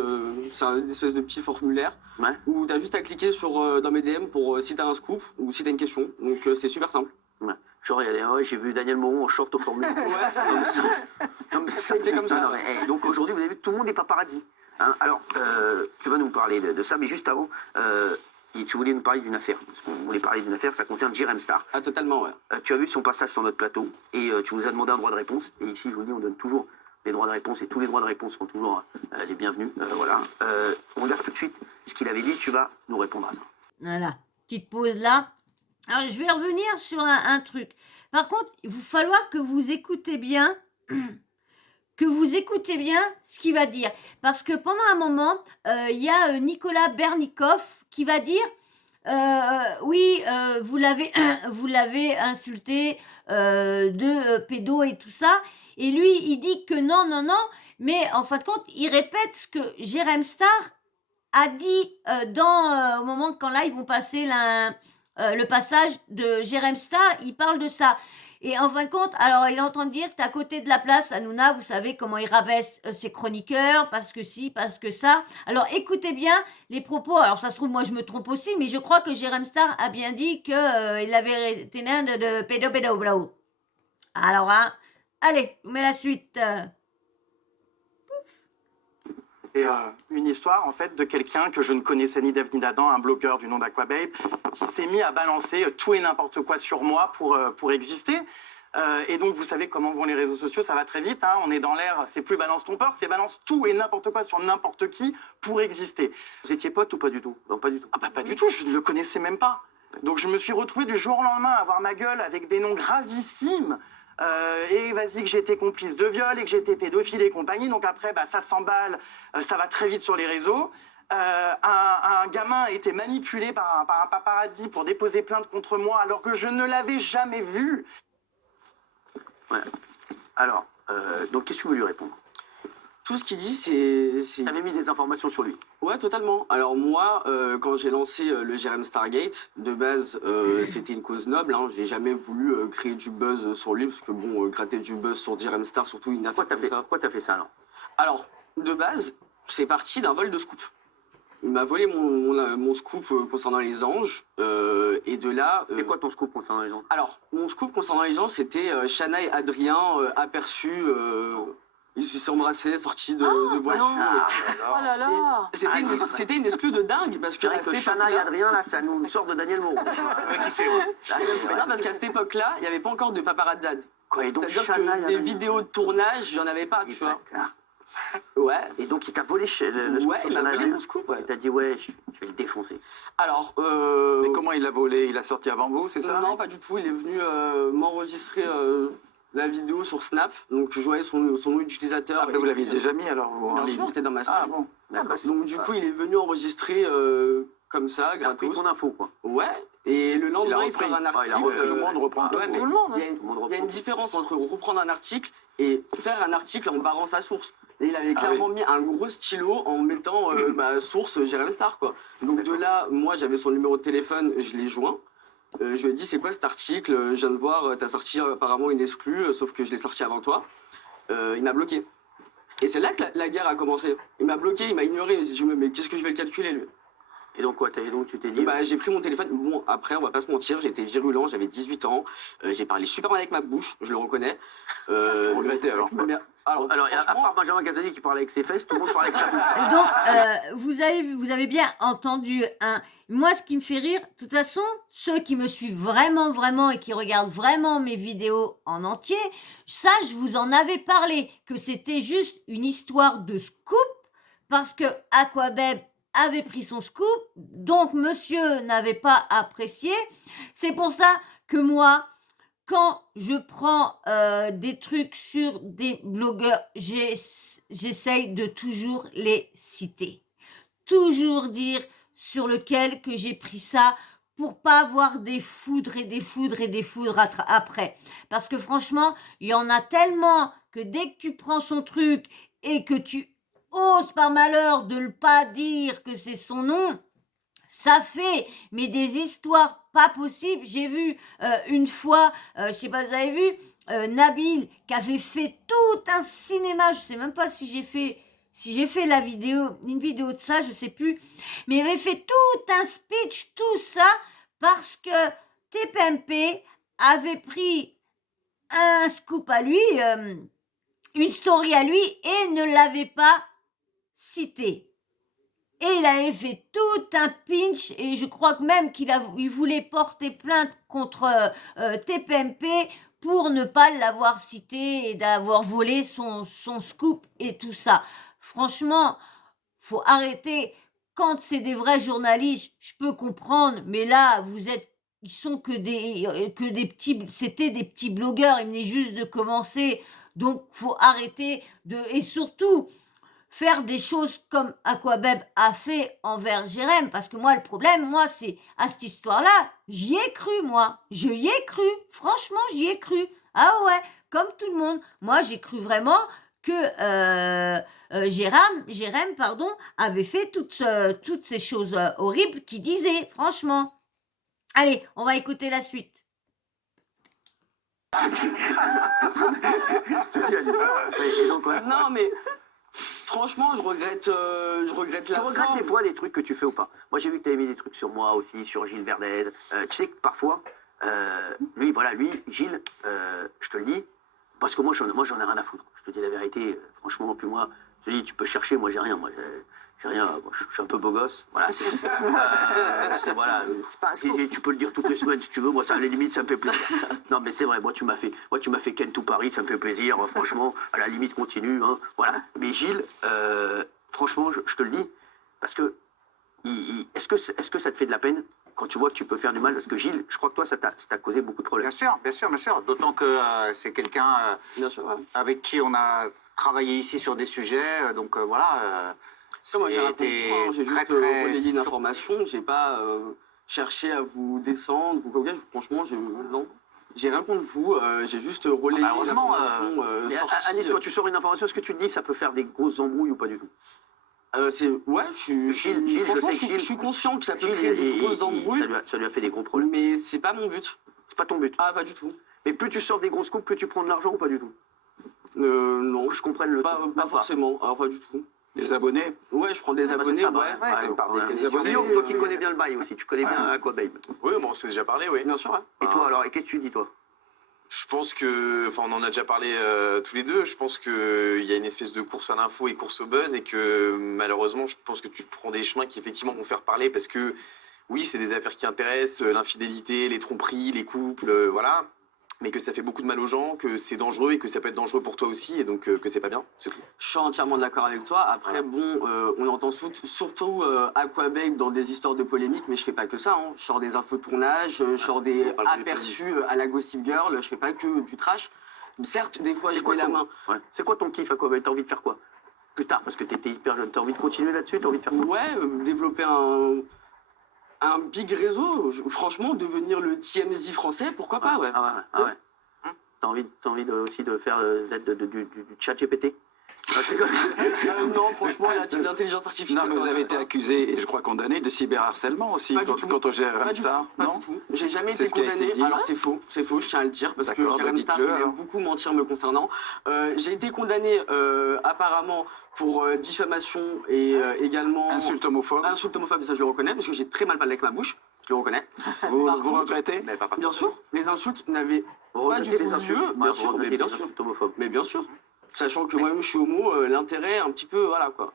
c'est une espèce de petit formulaire, Ouais. où tu as juste à cliquer dans mes DM pour si tu as un scoop ou si tu as une question. Donc c'est super simple. Ouais. Genre, il y a des, ouais, j'ai vu Daniel Moreau en short au Formule 1. Ouais, C'est comme ça. Non, mais, donc aujourd'hui, vous avez vu, tout le monde est paparazzi. Hein. Alors, tu vas nous parler de ça, mais juste avant, tu voulais nous parler d'une affaire. On voulait parler d'une affaire, ça concerne Jérém Star. Ah, totalement, ouais. Tu as vu son passage sur notre plateau et tu nous as demandé un droit de réponse. Et ici, je vous dis, on donne toujours les droits de réponse et tous les droits de réponse sont toujours les bienvenus. Voilà. On regarde tout de suite ce qu'il avait dit. Tu vas nous répondre à ça. Voilà, petite pause là. Alors, je vais revenir sur un truc. Par contre, il va falloir que vous écoutez bien, ce qu'il va dire. Parce que pendant un moment, il y a Nicolas Bernikov qui va dire oui, vous l'avez insulté de pédo et tout ça. Et lui, il dit que non, non, non. Mais en fin de compte, il répète ce que Jérém Star a dit au moment quand là, ils vont passer le passage de Jérém Star, il parle de ça. Et en fin de compte, alors il entend dire que t'es à côté de la place, Hanouna, vous savez comment il rabaisse ses chroniqueurs, parce que si, parce que ça. Alors écoutez bien les propos, alors ça se trouve, moi je me trompe aussi, mais je crois que Jérém Star a bien dit qu'il avait été nain de pédo. Alors, hein, allez, je vous mets la suite. Et une histoire en fait de quelqu'un que je ne connaissais ni d'Ève ni d'Adam, un blogueur du nom d'Aquababe, qui s'est mis à balancer tout et n'importe quoi sur moi pour exister. Et donc vous savez comment vont les réseaux sociaux, ça va très vite, hein, on est dans l'ère, c'est plus balance ton porc, c'est balance tout et n'importe quoi sur n'importe qui pour exister. Vous étiez potes ou pas du tout? Non, pas du tout. Ah bah pas du tout, je ne le connaissais même pas. Donc je me suis retrouvé du jour au lendemain à avoir ma gueule avec des noms gravissimes. Et vas-y que j'étais complice de viol et que j'étais pédophile et compagnie. Donc après, bah, ça s'emballe, ça va très vite sur les réseaux. Un gamin a été manipulé par un paparazzi pour déposer plainte contre moi alors que je ne l'avais jamais vu. Ouais. Alors, donc qu'est-ce que tu veux lui répondre? Tout ce qu'il dit, c'est... T'avais mis des informations sur lui. Ouais, totalement. Alors moi, quand j'ai lancé le Jérém Stargate, de base, c'était une cause noble. Hein. J'ai jamais voulu créer du buzz sur lui, parce que bon, gratter du buzz sur Jérém Star, surtout une affaire comme ça. Pourquoi t'as fait ça alors? Alors, de base, c'est parti d'un vol de scoop. Il m'a volé mon scoop concernant les anges, et de là... C'est quoi ton scoop concernant les anges? Alors, mon scoop concernant les anges, c'était Chana et Adrien aperçus... Ils se sont embrassés, sortis de voiture. Oh là là. C'était une exclue de dingue parce que C'est vrai que Chana et Adrien, là, ça nous sort de Daniel Moreau. Qui c'est? Non, parce qu'à cette époque-là, il n'y avait pas encore de paparazzade. Quoi, et donc C'est-à-dire Chana et que des Adrien. vidéos de tournage, il n'y en avait pas, tu vois. Ouais. Et donc il t'a volé le scoop Ouais, sur il m'a Chana et volé Adrien. mon scoop, ouais. Et t'as dit ouais, je vais le défoncer. Alors, Mais comment il l'a volé? Il l'a sorti avant vous, c'est ça? non, pas du tout. Il est venu m'enregistrer la vidéo sur Snap. Donc, je voyais son nom d'utilisateur. Ah, mais vous l'aviez déjà mis alors vous, en Bien ligne? sûr, c'était dans ma story. Ah bon, d'accord. Donc, du coup, il est venu enregistrer comme ça, Il a pris gratos. ton info, quoi. Ouais. Et le lendemain, il repris. sort un Ah, article. il a repris. Tout le monde reprend. Ouais, mais Tout le monde, hein. il y a une- Tout le monde il y a reprend. une différence entre reprendre un article et faire un article en barrant sa source. Et il avait clairement mis un gros stylo en mettant source Jérém Star, quoi. Donc de là, moi j'avais son numéro de téléphone, je l'ai joint. Je lui ai dit c'est quoi cet article? Je viens de voir, t'as sorti apparemment une exclue, sauf que je l'ai sorti avant toi. Il m'a bloqué. Et c'est là que la guerre a commencé. Il m'a bloqué, il m'a ignoré. Mais qu'est-ce que je vais le calculer lui? Et donc quoi, donc tu t'es dit... Bah, j'ai pris mon téléphone. Bon, après, on va pas se mentir, j'étais virulent, j'avais 18 ans. J'ai parlé super mal avec ma bouche, je le reconnais. Regretté alors. Mais, Alors, à part Benjamin Gazali qui parlait avec ses fesses, tout le monde parlait avec sa bouche. Donc, vous avez bien entendu, hein. Moi, ce qui me fait rire, de toute façon, ceux qui me suivent vraiment, vraiment et qui regardent vraiment mes vidéos en entier, ça, je vous en avais parlé, que c'était juste une histoire de scoop, parce que Aquabeb avait pris son scoop, donc monsieur n'avait pas apprécié. C'est pour ça que moi, quand je prends des trucs sur des blogueurs, j'essaye de toujours les citer. Toujours dire sur lequel que j'ai pris ça pour pas avoir des foudres et des foudres et des foudres après. Parce que franchement, il y en a tellement que dès que tu prends son truc et que tu oses par malheur de ne pas dire que c'est son nom, ça fait mais des histoires pas possibles. J'ai vu une fois, je sais pas si vous avez vu, Nabil qui avait fait tout un cinéma, je sais même pas si j'ai fait la vidéo, une vidéo de ça, je sais plus, mais il avait fait tout un speech, tout ça, parce que TPMP avait pris un scoop à lui, une story à lui, et ne l'avait pas cité. Et il avait fait tout un pinch, et je crois que même il voulait porter plainte contre TPMP pour ne pas l'avoir cité et d'avoir volé son scoop et tout ça. Franchement, faut arrêter. Quand c'est des vrais journalistes, je peux comprendre, mais là, ils sont que des petits, c'était des petits blogueurs, ils venaient juste de commencer, donc faut arrêter et surtout faire des choses comme Aquabeb a fait envers Jérém, parce que moi, le problème, c'est à cette histoire-là, j'y ai cru, moi. Je y ai cru. Franchement, j'y ai cru. Ah ouais, comme tout le monde. Moi, j'ai cru vraiment que Jérém, avait fait toutes ces choses horribles qu'il disait, franchement. Allez, on va écouter la suite. Je te dis, Alice. Et donc, ouais. non, mais franchement, je regrette la Tu regrettes forme. des fois des trucs que tu fais ou pas? Moi, j'ai vu que tu avais mis des trucs sur moi aussi, sur Gilles Verdez. Tu sais que parfois, lui, Gilles, je te le dis, parce que moi, j'en ai rien à foutre. Je te dis la vérité, franchement, puis moi, je te dis, tu peux chercher, moi, j'ai rien. Moi, j'ai rien. Moi, je suis un peu beau gosse. Voilà, voilà. C'est pas un scoop. Tu peux le dire toutes les semaines si tu veux. Moi, ça, à la limite, ça me fait plaisir. Non, mais c'est vrai. Moi, tu m'as fait Ken tout Paris, ça me fait plaisir. Franchement, à la limite, continue. Hein, voilà. Mais Gilles, franchement, je te le dis, parce que est-ce que ça te fait de la peine quand tu vois que tu peux faire du mal? Parce que Gilles, je crois que toi, ça t'a causé beaucoup de problèmes. Bien sûr. D'autant que c'est quelqu'un Bien sûr, ouais. avec qui on a travaillé ici sur des sujets. Donc voilà. Ça, moi, j'ai rien contre été vous, hein. J'ai très, juste très relayé une information. J'ai pas cherché à vous descendre ou quoi que ce soit. Franchement, non. J'ai rien contre vous. J'ai juste relayé une heureusement, information sortie. Anis, quand tu sors une information, est-ce que tu te dis que ça peut faire des grosses embrouilles ou pas du tout? Ouais, franchement, je suis conscient que ça peut créer des grosses embrouilles, ça lui a fait des gros problèmes. mais c'est pas mon but. C'est pas ton but. Ah, pas du tout. Mais plus tu sors des grosses coupes, plus tu prends de l'argent ou pas du tout? Non, Que je comprenne le pas truc. forcément. Alors, pas du tout. Les abonnés. Ouais, je prends des abonnés, c'est ça, ouais. par voilà. définition. Guillaume, toi qui connais bien le bail aussi, tu connais bien Aquababe. Oui, bon, on s'est déjà parlé, oui. Bien sûr, ouais. Et toi alors, et qu'est-ce que tu dis toi? Je pense que, enfin, on en a déjà parlé tous les deux. Je pense qu'il y a une espèce de course à l'info et course au buzz et que malheureusement, je pense que tu prends des chemins qui effectivement vont faire parler parce que oui, c'est des affaires qui intéressent, l'infidélité, les tromperies, les couples, voilà. Mais que ça fait beaucoup de mal aux gens, que c'est dangereux et que ça peut être dangereux pour toi aussi et donc que c'est pas bien, c'est tout. Je suis entièrement d'accord avec toi. Après, bon, on entend surtout Aquababe dans des histoires de polémique, mais je fais pas que ça. Hein. Je sors des infos de tournage, je sors des aperçus à la Gossip Girl, je fais pas que du trash. Certes, des fois, je mets la main. Ouais. C'est quoi ton kiff Aquababe? T'as envie de faire quoi plus tard? Parce que t'étais hyper jeune. T'as envie de continuer là-dessus? T'as envie de faire quoi? Ouais, développer un big réseau. Franchement, devenir le TMZ français, pourquoi pas, ouais. Ah ouais. T'as envie aussi de faire du chat GPT? Non, franchement, l'intelligence artificielle. Non, mais vous avez été accusé, et je crois condamné, de cyberharcèlement aussi Pas du tout. contre Pas Jérém du Star. tout, pas Non du tout. J'ai jamais C'est été ce qui a été condamné. dit. Alors c'est faux, je tiens à le dire, parce que D'accord, Jérém bah, Star, dites-le, il aime alors. beaucoup mentir me concernant. J'ai été condamné apparemment pour diffamation et également... Insulte homophobe. Insulte homophobe, ça je le reconnais, parce que j'ai très mal parlé avec ma bouche, je le reconnais. Vous, Par vous contre, regrettez? Mais papa. Bien sûr, les insultes n'avaient Vous pas du regrettez tout les insultes? lieu, Ouais, bien vous sûr, mais regrettez bien les sûr. insultes homophobes. Mais bien sûr, sachant que moi-même je suis homo, l'intérêt un petit peu, voilà quoi.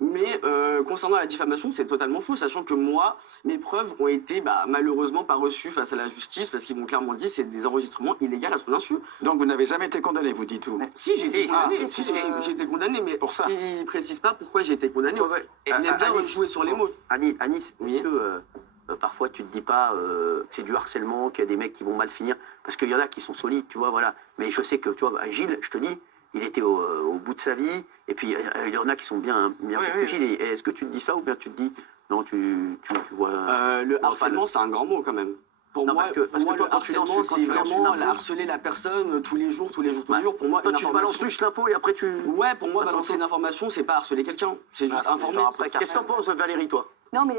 Mais concernant la diffamation, c'est totalement faux, sachant que moi, mes preuves ont été malheureusement pas reçues face à la justice, parce qu'ils m'ont clairement dit c'est des enregistrements illégaux à son insu. Donc vous n'avez jamais été condamné, vous dites tout. Si, j'ai été condamné, si, j'ai été condamné, mais Pour ça. ils ne précisent pas pourquoi j'ai été condamné. Ouais. Et il aime bien Anis, jouer sur les mots. Anis, Oui. est-ce que parfois tu te dis pas que c'est du harcèlement, qu'il y a des mecs qui vont mal finir? Parce qu'il y en a qui sont solides, tu vois, voilà. Mais je sais que, tu vois, Gilles, je te dis, il était au bout de sa vie, et puis il y en a qui sont bien Oui, plus oui. que Gilles. Et est-ce que tu te dis ça, ou bien tu te dis, non, tu vois... Le pas harcèlement, c'est un grand mot quand même. Pour Non, moi, parce que moi, toi, le quand tu lances- harcèlement, quand c'est tu lances une vraiment info- harceler la personne tous les jours. Pour moi, Toi, une tu te balances information... juste l'info, et après tu... Ouais, pour moi, Ça, balancer c'est une information, c'est pas harceler quelqu'un. C'est juste Ah, informer. genre après, qu'est-ce que t'en penses, Valérie, toi? Non, mais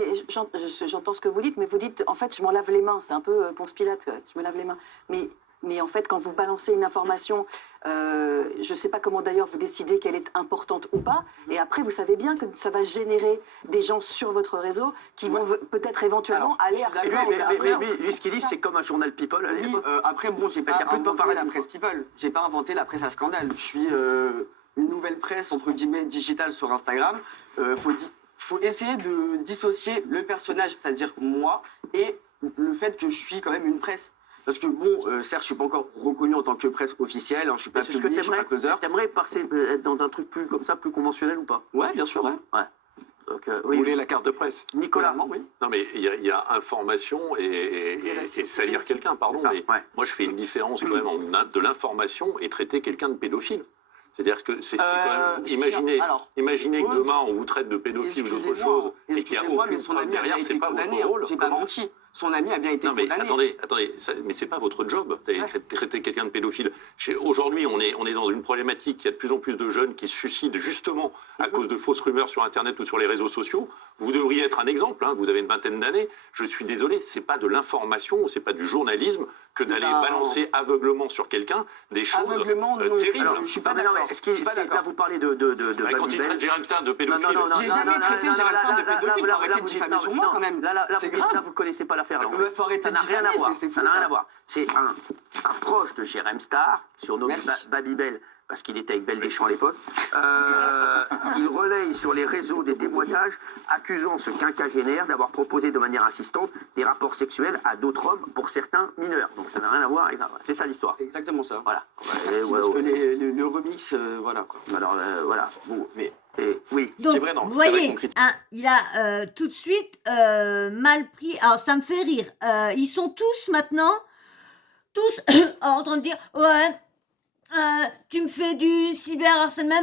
j'entends ce que vous dites, mais vous dites, en fait, je m'en lave les mains. C'est un peu Ponce Pilate, je me lave les mains. Mais en fait, quand vous balancez une information, je ne sais pas comment d'ailleurs vous décidez qu'elle est importante ou pas, et après, vous savez bien que ça va générer des gens sur votre réseau qui vont peut-être éventuellement Alors, aller je suis harceler. d'accord, Mais lui, ce qu'il dit, c'est comme un journal People à Oui, l'époque. après, bon, j'ai Il y a pas plus de inventé paparazzi, la presse People. J'ai pas inventé la presse à scandale. Je suis une nouvelle presse, entre guillemets, digitale sur Instagram. Faut essayer de dissocier le personnage, c'est-à-dire moi, et le fait que je suis quand même une presse. Parce que bon, certes, je suis pas encore reconnu en tant que presse officielle, hein, je suis pas C'est ce que public, je suis pas closer. t'aimerais être dans un truc plus comme ça, plus conventionnel ou pas? Ouais, bien sûr, ouais. Donc, Vous oui, voulez la carte de presse? Nicolas. Clairement, oui. Non, mais il y a information et salir quelqu'un, pardon. C'est ça, Mais ouais. moi, je fais une différence quand même de l'information et traiter quelqu'un de pédophile. C'est-à-dire que c'est quand même... Imaginez que ouais, demain, on vous traite de pédophile ou d'autre chose et qu'il n'y a Excusez-moi, aucune mais son preuve ami a bien derrière, c'est été pas votre condamné. rôle. J'ai pas Comment menti. Son ami a bien été Non mais condamné. attendez, mais c'est pas votre job d'aller traiter quelqu'un de pédophile. Aujourd'hui, on est dans une problématique. Il y a de plus en plus de jeunes qui se suicident justement à cause de fausses rumeurs sur Internet ou sur les réseaux sociaux. Vous devriez être un exemple. Vous avez une vingtaine d'années. Je suis désolé, c'est pas de l'information, c'est pas du journalisme que d'aller balancer aveuglement sur quelqu'un des choses Aveuglement, non. terribles. Alors, je suis pas Non, mais d'accord. est-ce Je suis pas là, d'accord. vous parlez de Quand il traite Jérém Star de pédophile, J'ai jamais traité Jérém Star de pédophile, faut arrêter de diffamer sur moi quand même. Là, C'est grave. vous connaissez pas l'affaire. Faut arrêter Ça de n'a rien à diffamer, voir. c'est fou Ça n'a rien ça. à voir. C'est un proche de Jérém Star, surnommé Merci. Babybel, parce qu'il était avec Belle Deschamps à l'époque. Il relaye sur les réseaux des témoignages accusant ce quinquagénaire d'avoir proposé de manière insistante des rapports sexuels à d'autres hommes, pour certains mineurs. Donc ça n'a rien à voir avec ça. C'est ça l'histoire. C'est exactement ça. Voilà. Merci, Ouais, parce que ouais. le remix, voilà quoi. Alors voilà. Bon, Mais oui. ce qui est Donc, vrai, non, vous c'est vrai voyez, qu'on critique. hein, il a tout de suite mal pris. Alors, ça me fait rire. Ils sont tous maintenant, en train de dire, ouais, tu me fais du cyberharcèlement,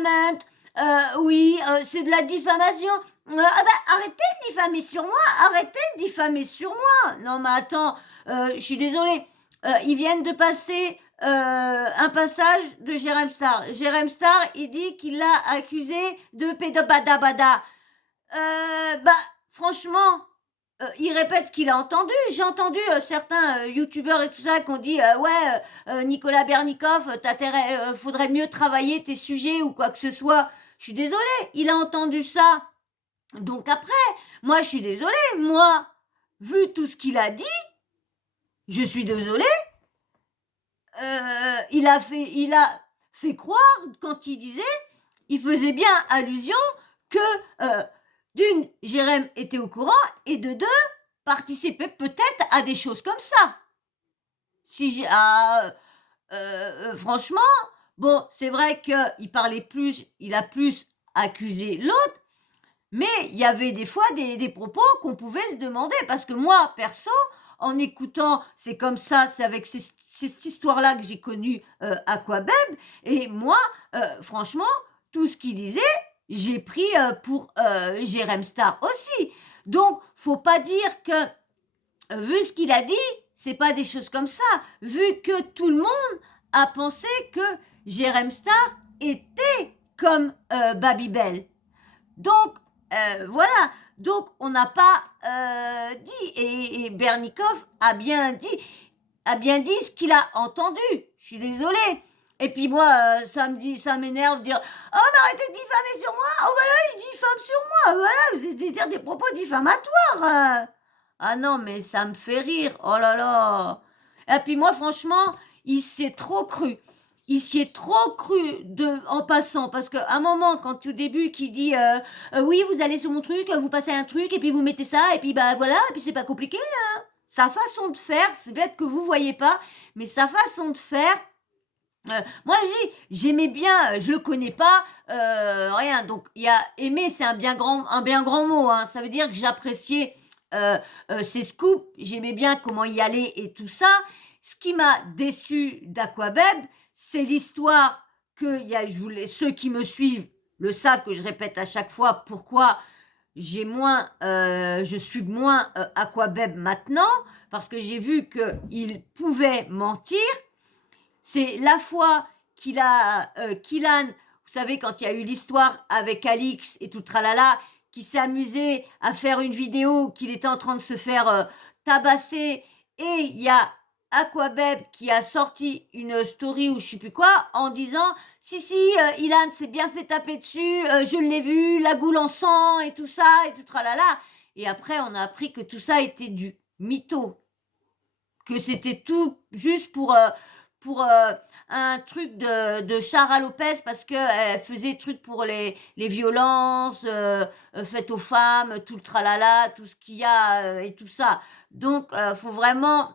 oui, c'est de la diffamation. Arrêtez de diffamer sur moi, arrêtez de diffamer sur moi. Non, mais attends, je suis désolée. Ils viennent de passer un passage de Jérém Star. Jérém Star, il dit qu'il l'a accusé de pédobada-bada. Franchement, il répète ce qu'il a entendu. J'ai entendu certains youtubeurs et tout ça qui ont dit Nicolas Bernikov, faudrait mieux travailler tes sujets ou quoi que ce soit. Je suis désolée, il a entendu ça. Donc après, moi je suis désolée, moi, vu tout ce qu'il a dit, je suis désolée. Il a fait croire, quand il disait, il faisait bien allusion que d'une, Jérém était au courant, et de deux, participait peut-être à des choses comme ça. Franchement, bon, c'est vrai qu'il parlait plus, il a plus accusé l'autre, mais il y avait des fois des propos qu'on pouvait se demander, parce que moi, perso, en écoutant, c'est comme ça, c'est avec cette histoire-là que j'ai connu Aquabeb, et moi, franchement, tout ce qu'il disait, j'ai pris pour Jérém Star aussi. Donc, faut pas dire que, vu ce qu'il a dit, c'est pas des choses comme ça. Vu que tout le monde a pensé que Jérém Star était comme Babybel. Donc, voilà. Donc, on n'a pas dit. Et Bernikov a bien dit ce qu'il a entendu. Je suis désolée. Et puis moi, ça m'énerve de dire « Oh, mais arrêtez de diffamer sur moi. Oh, ben là, il diffame sur moi. Voilà, c'est dire des propos diffamatoires. Ah non, mais ça me fait rire. Oh là là. » Et puis moi, franchement, il s'est trop cru. Il s'y est trop cru en passant. Parce qu'à un moment, quand au début, qui dit oui, vous allez sur mon truc, vous passez un truc, et puis vous mettez ça, et puis bah voilà, et puis c'est pas compliqué. Hein. Sa façon de faire, c'est bête que vous voyez pas, mais sa façon de faire, moi, j'aimais bien, je le connais pas, rien. Donc, il y a aimer, c'est un bien grand mot. Hein. Ça veut dire que j'appréciais ses scoops, j'aimais bien comment y aller et tout ça. Ce qui m'a déçu d'Aquabeb, c'est l'histoire que ceux qui me suivent le savent que je répète à chaque fois pourquoi je suis moins Aquabeb maintenant, parce que j'ai vu qu'il pouvait mentir. C'est la fois Kylan, vous savez, quand il y a eu l'histoire avec Alix et tout tralala, qui s'est amusé à faire une vidéo qu'il était en train de se faire tabasser, et il y a Aquabeb qui a sorti une story ou je sais plus quoi en disant si Ilan s'est bien fait taper dessus, je l'ai vu, la goule en sang et tout ça et tout tralala. Et après on a appris que tout ça était du mytho, que c'était tout juste pour un truc de Chara Lopez parce qu'elle faisait truc pour les violences faites aux femmes, tout le tralala, tout ce qu'il y a et tout ça. Donc, faut vraiment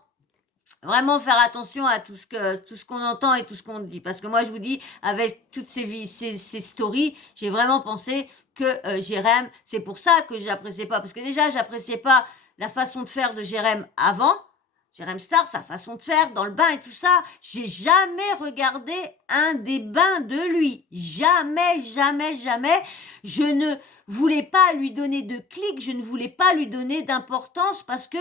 faire attention à tout ce qu'on entend et tout ce qu'on dit. Parce que moi, je vous dis, avec toutes ces stories, j'ai vraiment pensé que Jérém, c'est pour ça que j'appréciais pas. Parce que déjà, j'appréciais pas la façon de faire de Jérém avant. Jérém Star, sa façon de faire dans le bain et tout ça, j'ai jamais regardé un des bains de lui. Jamais. Je ne voulais pas lui donner de clics, je ne voulais pas lui donner d'importance parce que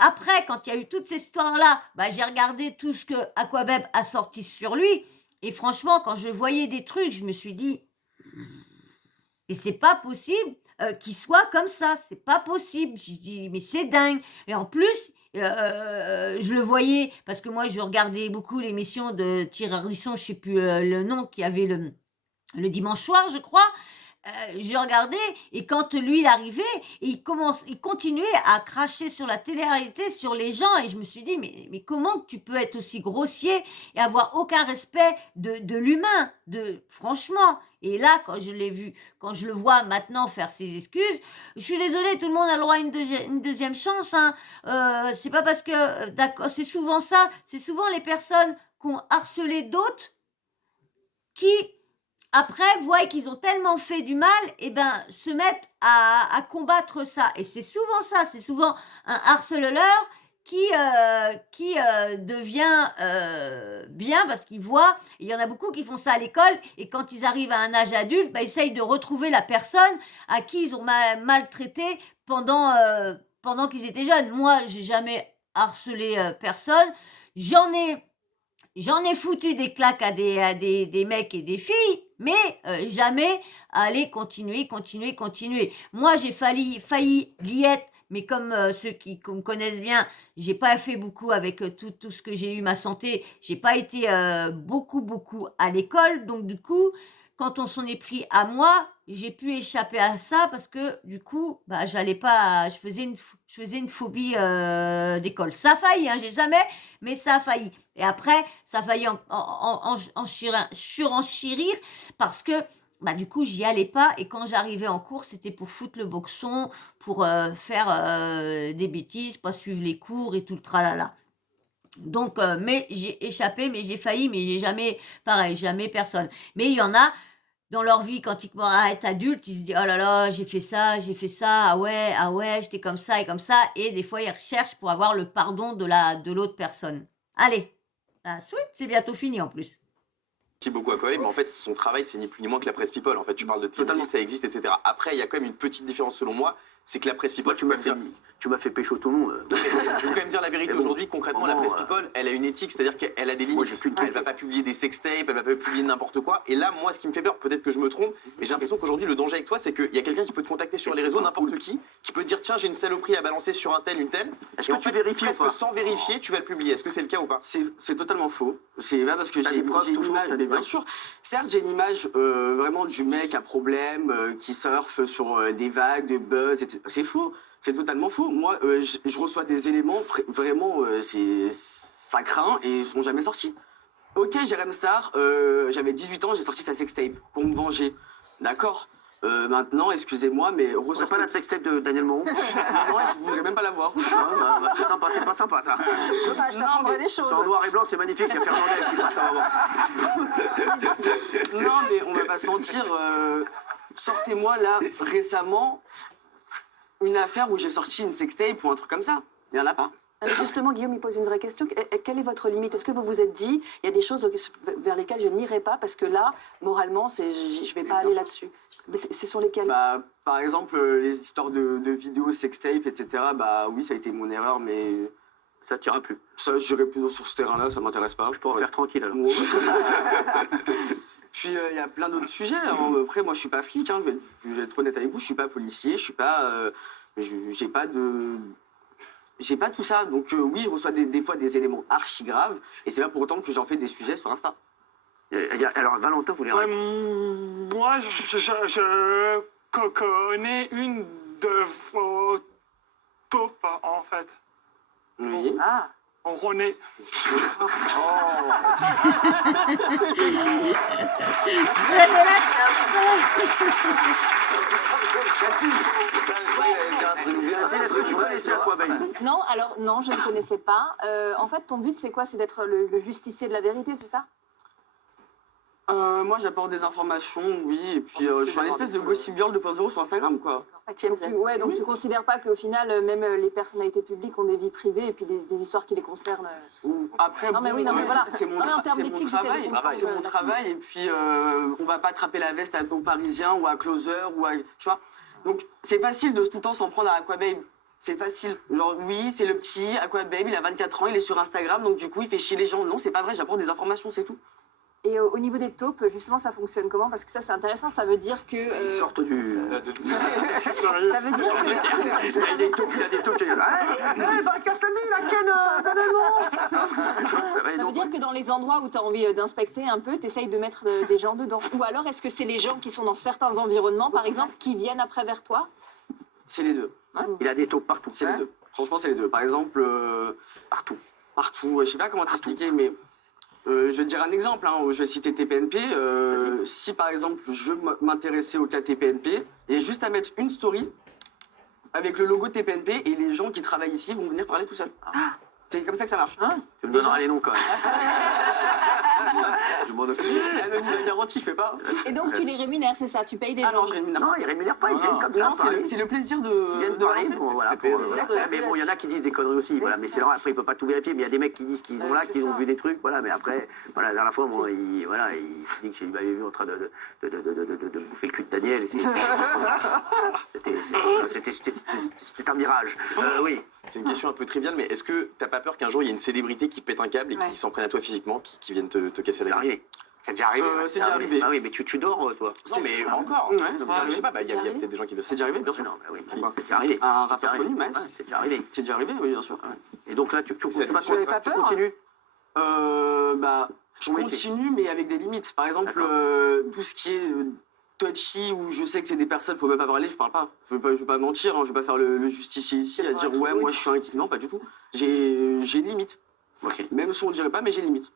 après, quand il y a eu toutes ces histoires-là, j'ai regardé tout ce que Aquabeb a sorti sur lui. Et franchement, quand je voyais des trucs, je me suis dit, et c'est pas possible qu'il soit comme ça, c'est pas possible. Je dis, mais c'est dingue. Et en plus, je le voyais, parce que moi, je regardais beaucoup l'émission de Thierry Ardisson, je sais plus le nom, qui avait le dimanche soir, je crois. Je regardais, et quand lui, il arrivait, et il continuait à cracher sur la télé-réalité, sur les gens, et je me suis dit, mais comment tu peux être aussi grossier et avoir aucun respect de l'humain, franchement. Et là, quand je l'ai vu, quand je le vois maintenant faire ses excuses, je suis désolée, tout le monde a le droit à une deuxième chance. Hein. C'est pas parce que, d'accord, c'est souvent ça, c'est souvent les personnes qui ont harcelé d'autres qui après, voient qu'ils ont tellement fait du mal, et se mettent à combattre ça. Et c'est souvent ça, c'est souvent un harceleur qui devient bien parce qu'il voit, il y en a beaucoup qui font ça à l'école, et quand ils arrivent à un âge adulte, ils essayent de retrouver la personne à qui ils ont maltraité pendant qu'ils étaient jeunes. Moi, j'ai jamais harcelé personne. J'en ai foutu des claques à des mecs et des filles, mais jamais aller continuer. Moi, j'ai failli l'y être, mais comme ceux qui me connaissent bien, j'ai pas fait beaucoup avec tout ce que j'ai eu, ma santé. J'ai pas été beaucoup à l'école, donc du coup, quand on s'en est pris à moi, j'ai pu échapper à ça parce que du coup, j'allais pas, je faisais une phobie d'école. Ça a failli, hein, j'ai jamais, mais ça a failli. Et après, ça a failli surenchérir parce que du coup, j'y allais pas, et quand j'arrivais en cours, c'était pour foutre le boxon, pour faire des bêtises, pas suivre les cours et tout le tralala. Donc, mais j'ai échappé, mais j'ai failli, mais j'ai jamais personne. Mais il y en a, dans leur vie, quand ils commencent à être adultes, ils se disent « Oh là là, j'ai fait ça, ah ouais, j'étais comme ça et comme ça », et des fois, ils recherchent pour avoir le pardon de l'autre personne. Allez, la suite, c'est bientôt fini en plus. Merci beaucoup à Koé, mais en fait, son travail, c'est ni plus ni moins que la presse people. En fait, tu parles de TMZ, ça existe, etc. Après, il y a quand même une petite différence selon moi, c'est que la presse people, Moi, tu m'as fait pécho tout le monde. je vais quand même dire la vérité Mais bon, aujourd'hui, concrètement, la vraiment, presse people, elle a une éthique, c'est-à-dire qu'elle a des Moi, limites. j'ai plus de Elle va pas publier des sextapes, elle va pas publier n'importe quoi. Et là, moi, ce qui me fait peur, peut-être que je me trompe, mais j'ai l'impression qu'aujourd'hui, le danger avec toi, c'est qu'il y a quelqu'un qui peut te contacter sur les réseaux, n'importe qui peut te dire, tiens, j'ai une saloperie à balancer sur un tel, une telle. Est-ce Et que en tu fait, vérifies ou presque pas sans vérifier, tu vas le publier. Est-ce que c'est le cas ou pas? C'est totalement faux. C'est pas parce que T'as j'ai des preuves une toujours, image, t'as des mais bien preuves. sûr. Certes, j'ai une image vraiment du mec à problème qui surfe sur des vagues, des buzz, etc. C'est faux. C'est totalement faux. Moi, je reçois des éléments vraiment, ça craint et ils sont jamais sortis. Ok, Jérém Star, j'avais 18 ans, j'ai sorti sa sextape pour me venger. D'accord. Maintenant, excusez-moi, mais C'est ressortez... pas la sextape de Daniel Moreau? Non, je voudrais même pas la voir. C'est sympa, c'est pas sympa ça. Dommage, je t'apprendrai des choses. C'est en noir et blanc, c'est magnifique. Il y a Fernandel qui passe à voir. Non, mais on va pas se mentir. Sortez-moi là, récemment, une affaire où j'ai sorti une sextape ou un truc comme ça. Il y en a pas. Mais justement, Guillaume, il pose une vraie question. Quelle est votre limite? Est-ce que vous vous êtes dit, il y a des choses vers lesquelles je n'irai pas parce que là, moralement, je ne vais pas aller là-dessus? Ce sont lesquelles? Bah, par exemple, les histoires de vidéos, sextape, etc. Bah oui, ça a été mon erreur, mais Ça t'ira plus. ça, j'irai plutôt sur ce terrain-là, ça m'intéresse pas. Je peux en faire tranquille alors. Ouais. Puis il y a plein d'autres sujets. Hein. Après, moi, je suis pas flic. Hein. Je vais être honnête avec vous. Je suis pas policier. Je suis pas. J'ai pas de. J'ai pas tout ça. Donc oui, je reçois des fois des éléments archi graves. Et c'est pas pour autant que j'en fais des sujets sur Insta. Alors Valentin voulait. Moi, je connais une de vos taupes, en fait. Oui. Ah, René. Est-ce que tu connaissais Aquababe? Non, alors non, je ne connaissais pas. En fait, ton but, c'est quoi? C'est d'être le justicier de la vérité, c'est ça? Moi, j'apporte des informations, oui. Et puis, je suis un espèce de gossip girl 2.0 sur Instagram, quoi. Ouais, donc tu considères pas qu'au final, même les personnalités publiques ont des vies privées et puis des histoires qui les concernent? Après, Non, mais oui, non, mais voilà. c'est mon, Non, mais en termes c'est mon d'éthique, j'essaie de travail. comprendre. C'est mon travail. Et puis, on va pas attraper la veste aux Parisiens ou à Closer ou à. Tu vois. Donc, c'est facile de tout le temps s'en prendre à Aquababe. C'est facile. Genre, oui, c'est le petit Aquababe, il a 24 ans, il est sur Instagram, donc du coup, il fait chier les gens. Non, c'est pas vrai, j'apporte des informations, c'est tout. Et au niveau des taupes, justement, ça fonctionne comment? Parce que ça, c'est intéressant. Ça veut dire que. Ils sortent du. Ça veut dire que. Il y a des taupes qui disent Castaldi, la Ken, Ça veut dire que dans les endroits où tu as envie d'inspecter un peu, tu essayes de mettre des gens dedans. Ou alors, est-ce que c'est les gens qui sont dans certains environnements, par exemple, qui viennent après vers toi? C'est les deux. Il a des taupes partout. C'est les deux. Franchement, c'est les deux. Par exemple, partout. Partout. Je sais pas comment t'expliquer, mais je vais te dire un exemple. Hein. Je vais citer TPNP. Si par exemple, je veux m'intéresser au cas TPNP, il y a juste à mettre une story avec le logo de TPNP et les gens qui travaillent ici vont venir parler tout seuls. C'est comme ça que ça marche. Tu me donneras les noms quand même. Je m'en occupe. La garantie, je fais pas. Et donc, tu les rémunères, c'est ça? Tu payes des gens? Non, je rémunère pas. Non, ils rémunèrent pas, ils viennent comme ça. Non, c'est le plaisir de. Ils viennent de parler lancer. pour, voilà, Le pour, plaisir voilà. de Mais bon, il y en a qui disent des conneries aussi, voilà. Mais c'est normal, après, il peut pas tout vérifier. Mais il y a des mecs qui disent qu'ils sont là, c'est qu'ils ont ça. vu des trucs, voilà. Mais après, voilà, la dernière fois, moi, il dit que je l'avais vu en train de bouffer le cul de Daniel. Et c'était un mirage. Oui. C'est une question un peu triviale, mais est-ce que t'as pas peur qu'un jour il y ait une célébrité qui pète un câble et qui s'en prenne à toi physiquement, qui vienne te casser la gueule? C'est déjà arrivé. C'est déjà arrivé. Ah oui, mais tu dors, toi. Non, mais encore. Ouais, Je sais pas, il y a peut-être des gens qui le savent. C'est déjà arrivé, bien sûr. Non, bah oui, c'est déjà arrivé. Un rappeur connu, Max. Ouais, c'est déjà arrivé. C'est déjà arrivé, oui, bien sûr. Et donc là, tu Ça- continues. tu avais pas peur continues. Bah, je continue, mais avec des limites. Par exemple, tout ce qui est touchy, où je sais que c'est des personnes, faut même pas parler, je parle pas. Je veux pas mentir, hein, je veux pas faire le justicier ici, à dire ouais, moi je suis un... Non, pas du tout. J'ai une limite. Même si on ne dirait pas, mais j'ai une limite.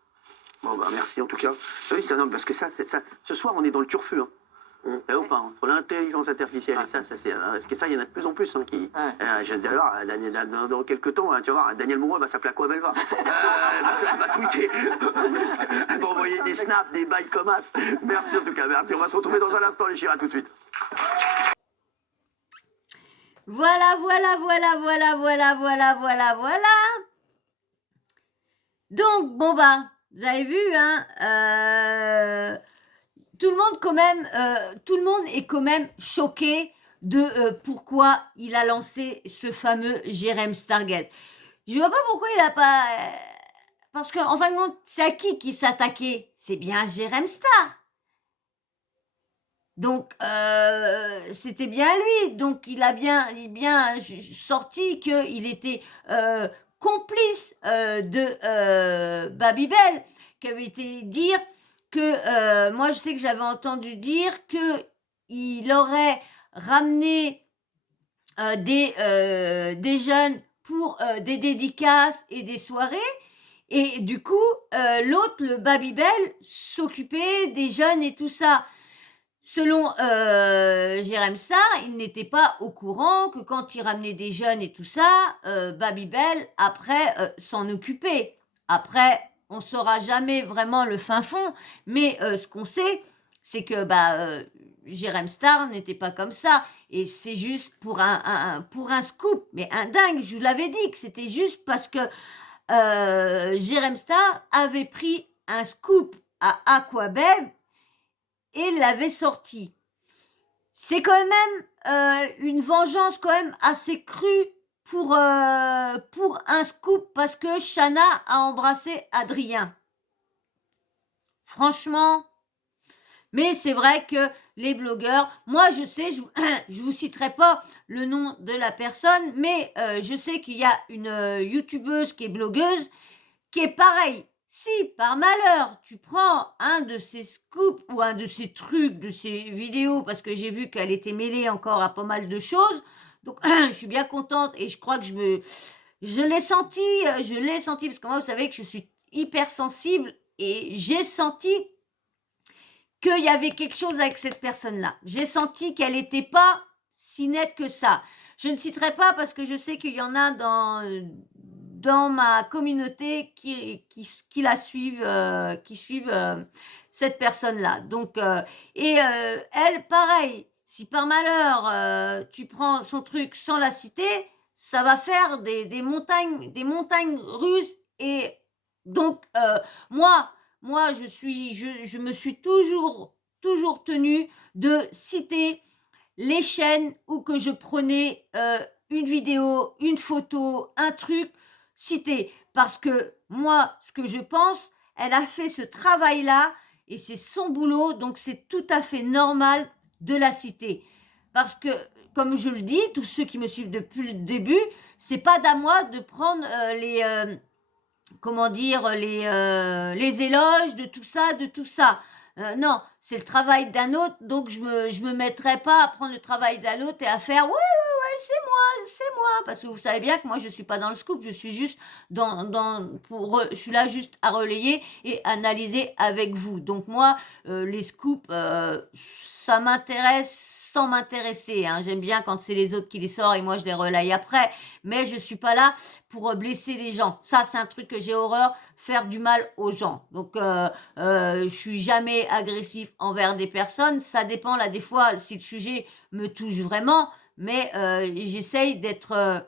Bon, bah merci en tout cas. Oui, c'est un homme, parce que ça, ce soir, on est dans le turfu. Hein. Ou pas, entre l'intelligence artificielle et ça, c'est parce que ça, il y en a de plus en plus qui. D'ailleurs, dans quelques temps, tu vas voir, Daniel Moreau va s'appeler Aquavelva. Elle va tweeter. Elle va envoyer des snaps, des bails comme as. Merci en tout cas, merci. On va se retrouver dans un instant, les chira, tout de suite. Voilà. Donc, bon bah, vous avez vu, hein, tout le monde est quand même choqué pourquoi il a lancé ce fameux Jérém Stargate. Je vois pas pourquoi il a pas... parce qu'en fin de compte, c'est à qui s'attaquait? C'est bien Jérém Star. Donc, c'était bien lui. Donc, il a bien sorti qu'il était complice de Babybel, qui avait été dire que... moi, je sais que j'avais entendu dire qu'il aurait ramené des jeunes pour des dédicaces et des soirées. Et du coup, l'autre, le Babybel, s'occupait des jeunes et tout ça. Selon Jérém Star, il n'était pas au courant que quand il ramenait des jeunes et tout ça, Babybel, après, s'en occupait. Après, on ne saura jamais vraiment le fin fond, mais ce qu'on sait, c'est que Jérém Star n'était pas comme ça. Et c'est juste pour un scoop, mais un dingue. Je vous l'avais dit que c'était juste parce que Jérém Star avait pris un scoop à Aquabeb et l'avait sorti. C'est quand même une vengeance quand même assez crue pour un scoop parce que Shanna a embrassé Adrien. Franchement. Mais c'est vrai que les blogueurs, moi je sais, je vous citerai pas le nom de la personne, mais je sais qu'il y a une youtubeuse qui est blogueuse qui est pareil. Si par malheur tu prends un de ces scoops ou un de ces trucs, de ces vidéos, parce que j'ai vu qu'elle était mêlée encore à pas mal de choses, donc je suis bien contente et je crois que je l'ai senti, parce que moi vous savez que je suis hyper sensible et j'ai senti qu'il y avait quelque chose avec cette personne-là. J'ai senti qu'elle n'était pas si nette que ça. Je ne citerai pas parce que je sais qu'il y en a dans ma communauté qui la suivent, qui suivent cette personne-là. Donc, elle, pareil, si par malheur tu prends son truc sans la citer, ça va faire des montagnes russes. Et donc, moi, je me suis toujours tenue de citer les chaînes où que je prenais une vidéo, une photo, un truc, cité. Parce que moi, ce que je pense, elle a fait ce travail-là et c'est son boulot, donc c'est tout à fait normal de la citer. Parce que, comme je le dis, tous ceux qui me suivent depuis le début, c'est pas d'à moi de prendre les éloges de tout ça. Non, c'est le travail d'un autre, donc je me mettrai pas à prendre le travail d'un autre et à faire ouais, c'est moi, parce que vous savez bien que moi je suis pas dans le scoop, je suis juste je suis là juste à relayer et analyser avec vous. Donc moi, les scoops, ça m'intéresse sans m'intéresser, hein. J'aime bien quand c'est les autres qui les sortent et moi je les relaye après, mais je suis pas là pour blesser les gens. Ça, c'est un truc que j'ai horreur, faire du mal aux gens. Donc, je suis jamais agressif envers des personnes. Ça dépend, là, des fois, si le sujet me touche vraiment, mais j'essaye d'être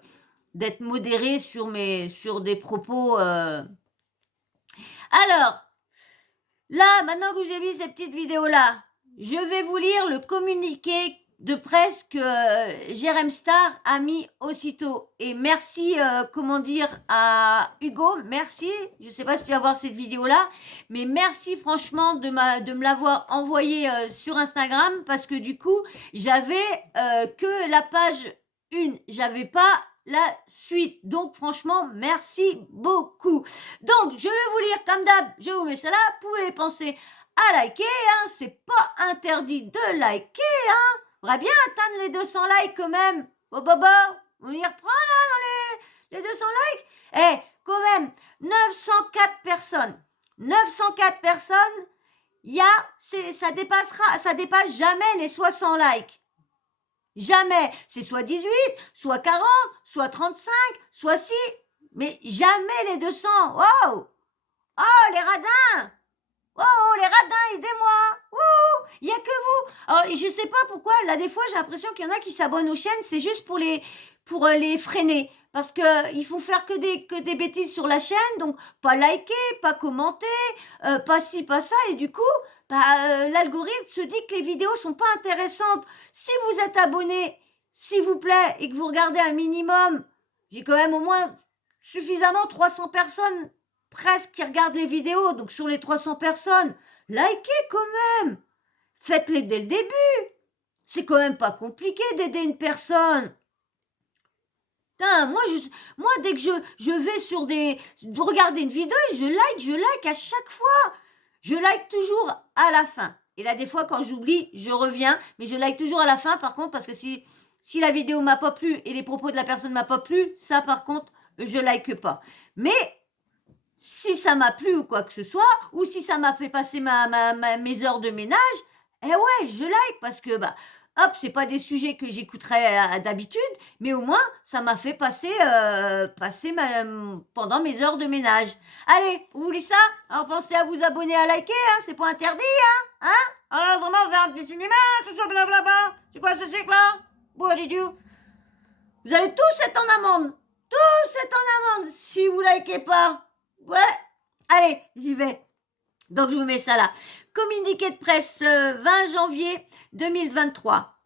modérée sur des propos. Alors, là, maintenant que j'ai vu ces petites vidéos-là, je vais vous lire le communiqué de presse que Jérém Star a mis aussitôt. Et merci, à Hugo, merci. Je ne sais pas si tu vas voir cette vidéo-là, mais merci franchement de me l'avoir envoyé sur Instagram parce que du coup, j'avais que la page 1. J'avais pas la suite. Donc, franchement, merci beaucoup. Donc, je vais vous lire comme d'hab. Je vous mets ça là. Vous pouvez penser à liker, hein. C'est pas interdit de liker, hein. On va bien atteindre les 200 likes quand même. On y reprend là dans les 200 likes. Eh, quand même, 904 personnes. 904 personnes, ça dépasse jamais les 60 likes. Jamais. C'est soit 18, soit 40, soit 35, soit 6, mais jamais les 200. Wow! Oh, les radins! Oh, les radins, aidez-moi! Ouh, il n'y a que vous! Alors, je sais pas pourquoi, là, des fois, j'ai l'impression qu'il y en a qui s'abonnent aux chaînes, c'est juste pour les freiner. Parce qu'ils font faire que des bêtises sur la chaîne, donc pas liker, pas commenter, pas ci, pas ça, et du coup, l'algorithme se dit que les vidéos sont pas intéressantes. Si vous êtes abonné, s'il vous plaît, et que vous regardez un minimum, j'ai quand même au moins suffisamment 300 personnes presque qui regardent les vidéos. Donc sur les 300 personnes, likez quand même. Faites-les dès le début. C'est quand même pas compliqué d'aider une personne. Putain, moi, dès que je vais sur regarder une vidéo, je like à chaque fois. Je like toujours à la fin. Et là, des fois, quand j'oublie, je reviens. Mais je like toujours à la fin, par contre, parce que si la vidéo m'a pas plu et les propos de la personne m'a pas plu, ça, par contre, je like pas. Mais si ça m'a plu ou quoi que ce soit, ou si ça m'a fait passer mes heures de ménage, eh ouais, je like parce que, c'est pas des sujets que j'écouterais d'habitude, mais au moins, ça m'a fait passer pendant mes heures de ménage. Allez, vous voulez ça? Alors pensez à vous abonner, à liker, hein, c'est pas interdit, hein? Alors vraiment, faire un petit cinéma, tout ça, blablabla. C'est quoi ce cycle-là? What did you? Vous allez tous être en amende. Tous être en amende si vous likez pas. Ouais. Allez, j'y vais. Donc, je vous mets ça là. Communiqué de presse 20 janvier 2023.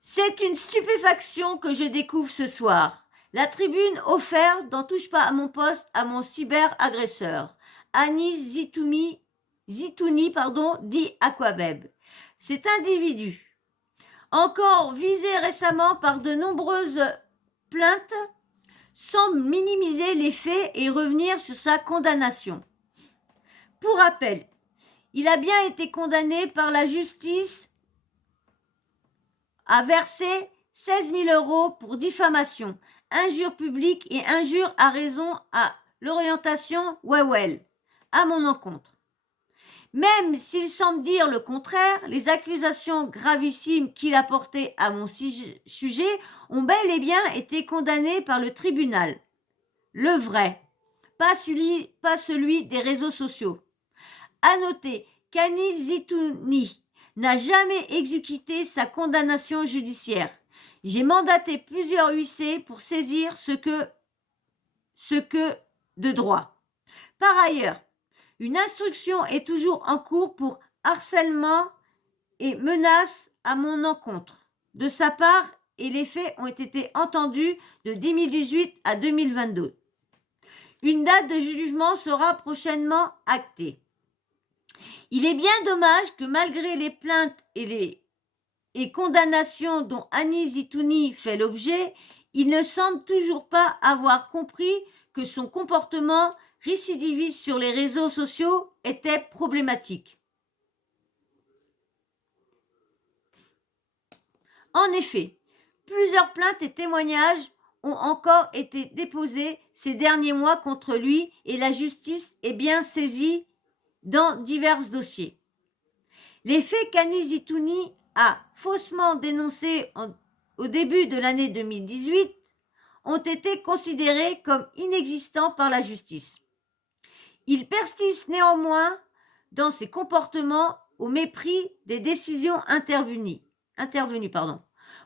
C'est une stupéfaction que je découvre ce soir. La tribune offerte dans Touche pas à mon poste à mon cyberagresseur. Anis Zitouni, dit Aquaweb. Cet individu, encore visé récemment par de nombreuses plaintes, semble minimiser les faits et revenir sur sa condamnation. Pour rappel, il a bien été condamné par la justice à verser 16 000 € pour diffamation, injure publique et injure à raison à l'orientation Wewel, à mon encontre. Même s'il semble dire le contraire, les accusations gravissimes qu'il a portées à mon sujet ont bel et bien été condamnées par le tribunal. Le vrai, pas celui des réseaux sociaux. À noter qu'Anis Zitouni n'a jamais exécuté sa condamnation judiciaire. J'ai mandaté plusieurs huissiers pour saisir ce que de droit. Par ailleurs, une instruction est toujours en cours pour harcèlement et menace à mon encontre de sa part et les faits ont été entendus de 2018 à 2022. Une date de jugement sera prochainement actée. Il est bien dommage que malgré les plaintes et condamnations dont Anis Zitouni fait l'objet, il ne semble toujours pas avoir compris que son comportement récidiviste sur les réseaux sociaux était problématique. En effet, plusieurs plaintes et témoignages ont encore été déposés ces derniers mois contre lui et la justice est bien saisie dans divers dossiers. Les faits qu'Anis Zitouni a faussement dénoncés au début de l'année 2018 ont été considérés comme inexistants par la justice. Il persiste néanmoins dans ses comportements au mépris des décisions intervenues.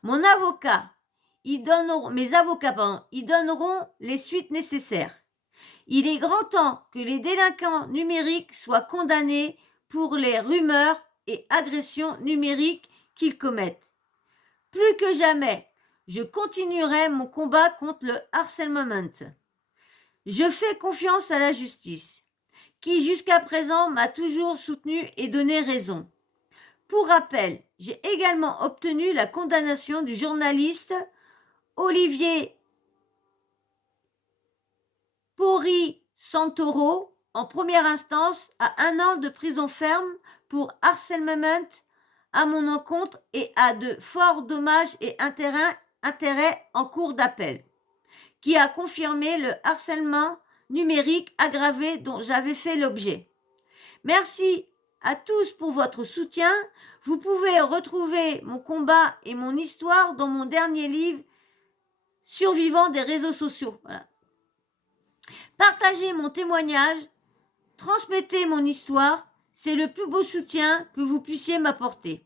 Mes avocats donneront les suites nécessaires. Il est grand temps que les délinquants numériques soient condamnés pour les rumeurs et agressions numériques qu'ils commettent. Plus que jamais, je continuerai mon combat contre le harcèlement. Je fais confiance à la justice, qui jusqu'à présent m'a toujours soutenu et donné raison. Pour rappel, j'ai également obtenu la condamnation du journaliste Olivier Pori Santoro en première instance à 1 an de prison ferme pour harcèlement à mon encontre et à de forts dommages et intérêts en cours d'appel, qui a confirmé le harcèlement numérique aggravé dont j'avais fait l'objet. Merci à tous pour votre soutien. Vous pouvez retrouver mon combat et mon histoire dans mon dernier livre Survivant des réseaux sociaux. Voilà. Partagez mon témoignage, transmettez mon histoire, c'est le plus beau soutien que vous puissiez m'apporter.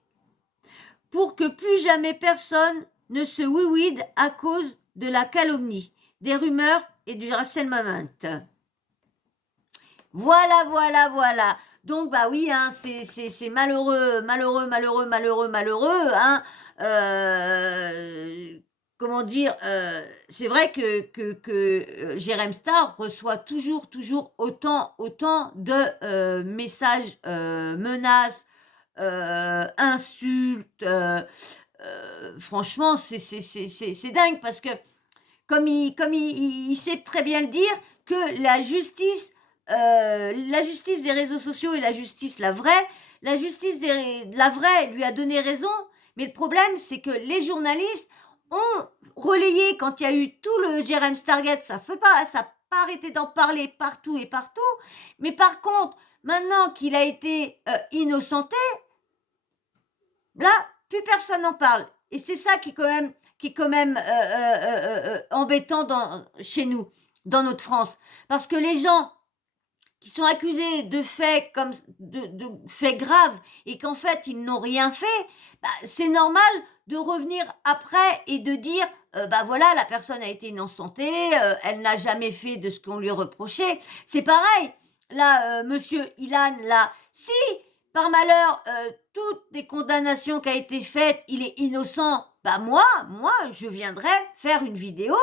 Pour que plus jamais personne ne se oui-wide à cause de la calomnie, des rumeurs et du harcèlement. Voilà. Donc, bah oui, hein, c'est malheureux, malheureux, malheureux, malheureux, malheureux, hein. Comment dire, c'est vrai que Jérém Star reçoit toujours autant de messages, menaces, insultes. Franchement, c'est dingue parce que il sait très bien le dire que la justice des réseaux sociaux et la justice la justice la vraie lui a donné raison, mais le problème c'est que les journalistes ont relayé quand il y a eu tout le Jérém Stargate, ça n'a pas arrêté d'en parler partout et partout, mais par contre, maintenant qu'il a été innocenté, là, plus personne n'en parle. Et c'est ça qui est quand même embêtant chez nous, dans notre France. Parce que les gens qui sont accusés de faits de faits graves et qu'en fait ils n'ont rien fait, bah, c'est normal de revenir après et de dire bah voilà, la personne a été innocentée, elle n'a jamais fait de ce qu'on lui reprochait. C'est pareil, là, monsieur Ilan, là, si par malheur, toutes les condamnations qui a été faites, il est innocent, bah moi, je viendrai faire une vidéo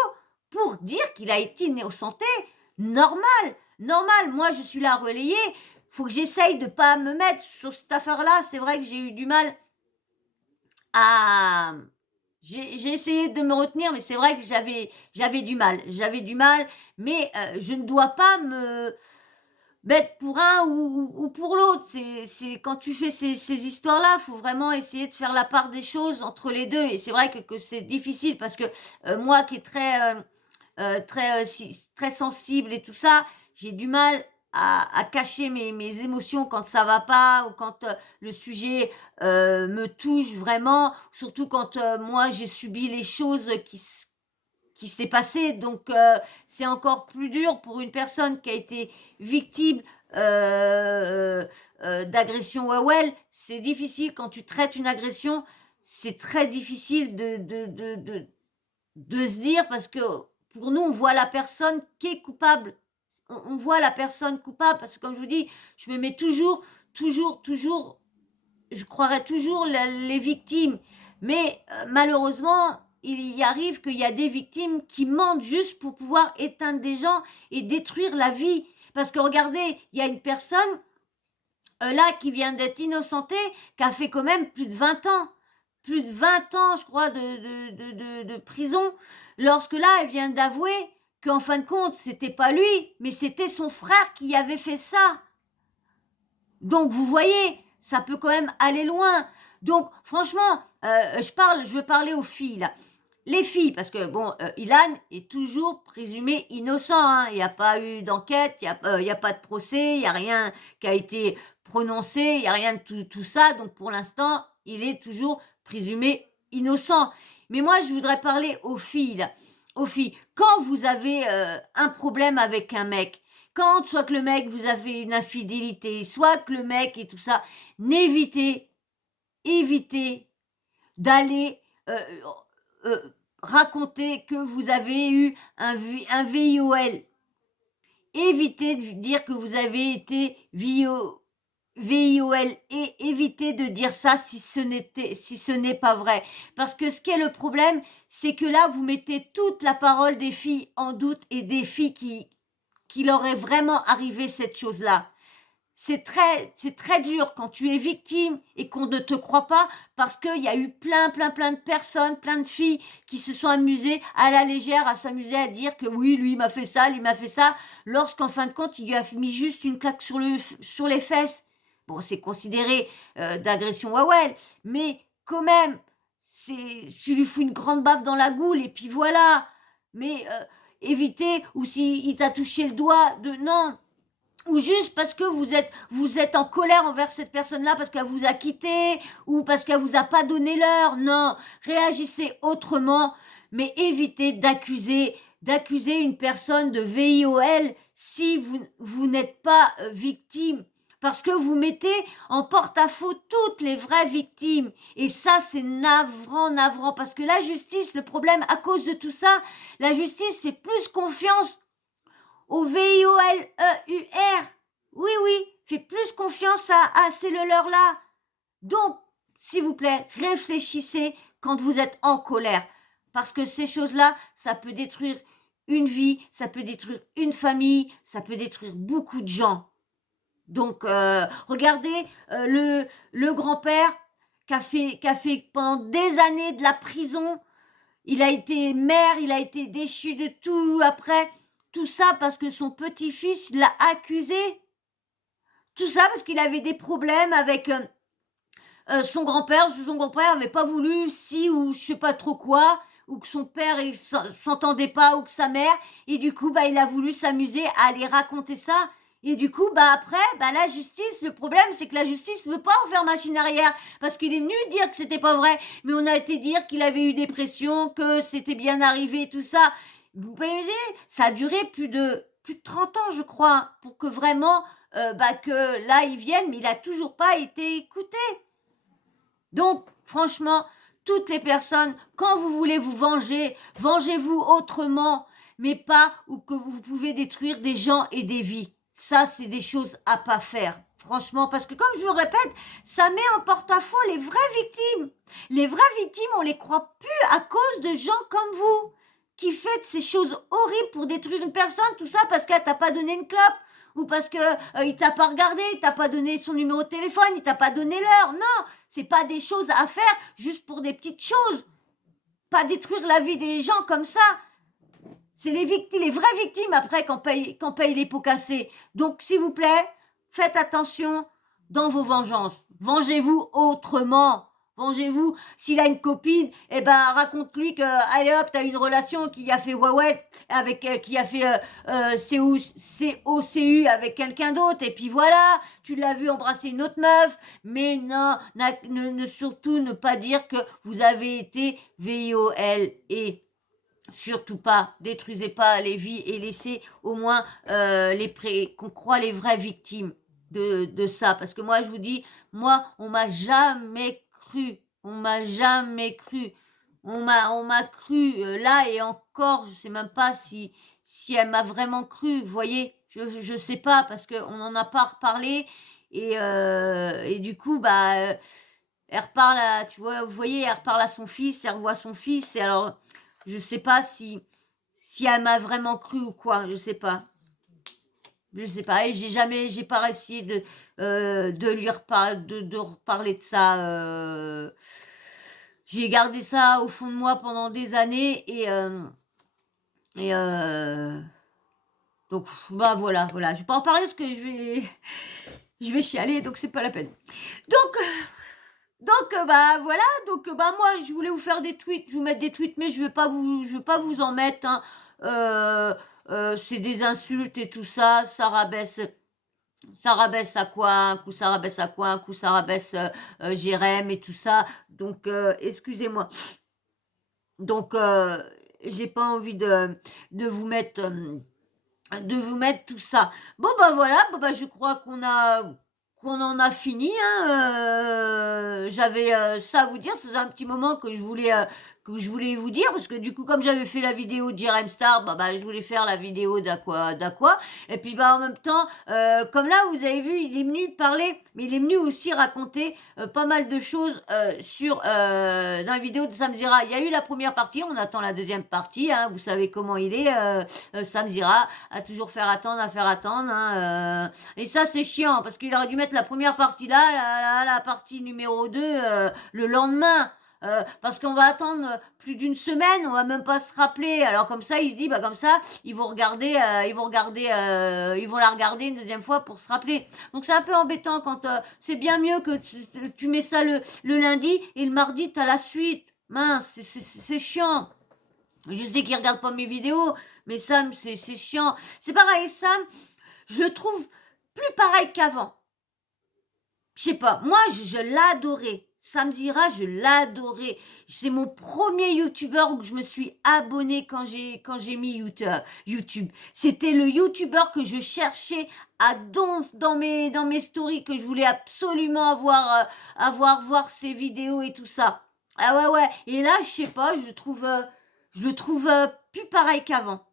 pour dire qu'il a été innocenté. Normal, moi je suis là à relayer. Faut que j'essaye de pas me mettre sur cette affaire-là. C'est vrai que j'ai eu du mal à... J'ai essayé de me retenir, mais c'est vrai que j'avais du mal. Mais je ne dois pas me bête pour un ou pour l'autre. C'est quand tu fais ces histoires-là, il faut vraiment essayer de faire la part des choses entre les deux. Et c'est vrai que c'est difficile parce que moi qui est très sensible et tout ça, j'ai du mal à cacher mes émotions quand ça va pas ou quand le sujet me touche vraiment, surtout quand moi j'ai subi les choses qui s'est passé. Donc, c'est encore plus dur pour une personne qui a été victime d'agression Wawel. C'est difficile quand tu traites une agression. C'est très difficile de se dire parce que pour nous, on voit la personne qui est coupable. On voit la personne coupable parce que, comme je vous dis, je me mets toujours, je croirais toujours les victimes. Mais malheureusement, il y arrive qu'il y a des victimes qui mentent juste pour pouvoir éteindre des gens et détruire la vie. Parce que regardez, il y a une personne là qui vient d'être innocentée, qui a fait quand même plus de 20 ans. Plus de 20 ans, je crois, de prison. Lorsque là, elle vient d'avouer qu'en fin de compte, c'était pas lui, mais c'était son frère qui avait fait ça. Donc, vous voyez, ça peut quand même aller loin. Donc, franchement, je veux parler aux filles, là. Les filles, parce que, bon, Ilan est toujours présumé innocent, hein. Il n'y a pas eu d'enquête, il n'y a pas de procès, il n'y a rien qui a été prononcé, il n'y a rien de tout ça. Donc, pour l'instant, il est toujours présumé innocent. Mais moi, je voudrais parler aux filles, là. Aux filles, quand vous avez un problème avec un mec, quand soit que le mec vous a fait une infidélité, soit que le mec et tout ça, évitez d'aller raconter que vous avez eu un VIOL. Évitez de dire que vous avez été VIOL et évitez de dire ça si ce n'est pas vrai. Parce que ce qui est le problème, c'est que là, vous mettez toute la parole des filles en doute et des filles qui leur est vraiment arrivé cette chose-là. C'est très dur quand tu es victime et qu'on ne te croit pas parce qu'il y a eu plein de personnes, plein de filles qui se sont amusées à la légère, à s'amuser à dire que oui, lui m'a fait ça, lorsqu'en fin de compte, il lui a mis juste une claque sur les fesses. Bon, c'est considéré d'agression Wawel, mais quand même, tu lui fous une grande baffe dans la goule et puis voilà. Mais évitez, ou s'il t'a touché le doigt, non. Ou juste parce que vous êtes en colère envers cette personne-là parce qu'elle vous a quitté ou parce qu'elle vous a pas donné l'heure. Non, réagissez autrement, mais évitez d'accuser une personne de VIOL si vous n'êtes pas victime. Parce que vous mettez en porte-à-faux toutes les vraies victimes. Et ça, c'est navrant. Parce que la justice, le problème, à cause de tout ça, la justice fait plus confiance au VIOLEUR. Oui, fait plus confiance à ces leurres-là. Donc, s'il vous plaît, réfléchissez quand vous êtes en colère. Parce que ces choses-là, ça peut détruire une vie, ça peut détruire une famille, ça peut détruire beaucoup de gens. Donc, regardez le grand-père qui a fait pendant des années de la prison. Il a été maire, il a été déchu de tout. Après, tout ça parce que son petit-fils l'a accusé. Tout ça parce qu'il avait des problèmes avec son grand-père. Son grand-père n'avait pas voulu si ou je sais pas trop quoi, ou que son père il s'entendait pas, ou que sa mère. Et du coup, il a voulu s'amuser à aller raconter ça. Et du coup, après, la justice, le problème, c'est que la justice ne veut pas en faire machine arrière. Parce qu'il est venu dire que c'était pas vrai. Mais on a été dire qu'il avait eu des pressions, que c'était bien arrivé, tout ça. Vous pouvez imaginer, ça a duré plus de 30 ans, je crois, pour que vraiment, que là, ils viennent, mais il a toujours pas été écouté. Donc, franchement, toutes les personnes, quand vous voulez vous venger, vengez-vous autrement, mais pas où que vous pouvez détruire des gens et des vies. Ça, c'est des choses à pas faire. Franchement, parce que comme je vous le répète, ça met en porte-à-faux les vraies victimes. Les vraies victimes, on les croit plus à cause de gens comme vous, qui faites ces choses horribles pour détruire une personne, tout ça parce qu'elle t'a pas donné une clope, ou parce que il t'a pas regardé, il t'a pas donné son numéro de téléphone, il t'a pas donné l'heure. Non, c'est pas des choses à faire juste pour des petites choses. Pas détruire la vie des gens comme ça. C'est les victimes, les vraies victimes après qu'on paye les pots cassés. Donc, s'il vous plaît, faites attention dans vos vengeances. Vengez-vous autrement. Vengez-vous. S'il a une copine, raconte-lui que, allez hop, t'as une relation qui a fait ouais, avec, qui a fait COCU avec quelqu'un d'autre. Et puis voilà, tu l'as vu embrasser une autre meuf. Mais non, surtout ne pas dire que vous avez été VIOL et surtout pas, détruisez pas les vies et laissez au moins qu'on croit les vraies victimes de ça. Parce que moi, je vous dis, on m'a jamais cru. On m'a jamais cru. On m'a cru là et encore, je sais même pas si elle m'a vraiment cru. Vous voyez, je sais pas parce qu'on n'en a pas reparlé et du coup, elle reparle tu vois, vous voyez, elle reparle à son fils, elle revoit son fils et alors... Je sais pas si elle m'a vraiment cru ou quoi, je sais pas. Je sais pas, et j'ai pas réussi de lui reparler de ça. J'ai gardé ça au fond de moi pendant des années et donc voilà. Je vais pas en parler parce que je vais chialer, donc c'est pas la peine. Donc voilà, moi je voulais vous faire des tweets, je vous mettre des tweets, mais je veux pas vous en mettre. Hein. C'est des insultes et tout ça, ça rabaisse à quoi, un coup ça rabaisse à quoi, un coup ça rabaisse Jérém et tout ça. Donc excusez-moi. Donc j'ai pas envie de vous mettre tout ça. Bon voilà, je crois qu'on en a fini. Hein. J'avais ça à vous dire. Ça faisait un petit moment que je voulais vous dire parce que du coup, comme j'avais fait la vidéo de Jérém Star, je voulais faire la vidéo d'Aqua. Et puis en même temps, comme là, vous avez vu, il est venu parler, mais il est venu aussi raconter pas mal de choses dans la vidéo de Samzira. Il y a eu la première partie, on attend la deuxième partie. Hein. Vous savez comment il est, Samzira, à toujours faire attendre. Hein. Et ça, c'est chiant parce qu'il aurait dû mettre la première partie là, la partie numéro 2 le lendemain. Parce qu'on va attendre plus d'une semaine, on va même pas se rappeler. Alors comme ça, il se dit, comme ça, ils vont la regarder une deuxième fois pour se rappeler. Donc c'est un peu embêtant quand c'est bien mieux que tu mets ça le lundi et le mardi t'as la suite. Mince, c'est chiant. Je sais qu'il regarde pas mes vidéos, mais Sam, c'est chiant. C'est pareil, Sam, je le trouve plus pareil qu'avant. Je sais pas, moi je l'adorais. Samzira, je l'adorais. C'est mon premier youtubeur où je me suis abonnée quand j'ai mis YouTube. C'était le youtubeur que je cherchais dans mes stories, que je voulais absolument voir ses vidéos et tout ça. Ah ouais. Et là, je sais pas, je le trouve plus pareil qu'avant.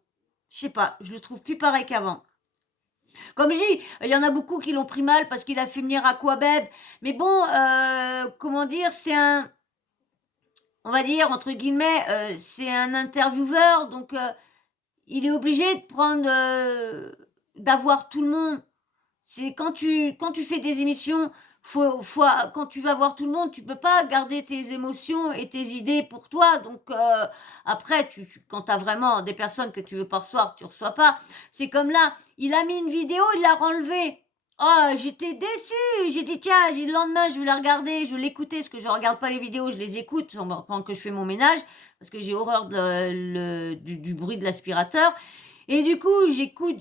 Je sais pas, je le trouve plus pareil qu'avant. Comme je dis, il y en a beaucoup qui l'ont pris mal parce qu'il a fait venir Aquabeb. Mais bon, comment dire, c'est un, on va dire, entre guillemets, c'est un intervieweur, donc il est obligé de prendre, d'avoir tout le monde. C'est quand tu fais des émissions, quand tu vas voir tout le monde, tu peux pas garder tes émotions et tes idées pour toi. Donc après, quand tu as vraiment des personnes que tu veux pas recevoir, tu reçois pas. C'est comme là, il a mis une vidéo, il l'a renlevée. Oh, j'étais déçue. J'ai dit, tiens, le lendemain, je vais la regarder, je vais l'écouter, parce que je regarde pas les vidéos, je les écoute quand que je fais mon ménage, parce que j'ai horreur du bruit de l'aspirateur. Et du coup, j'écoute.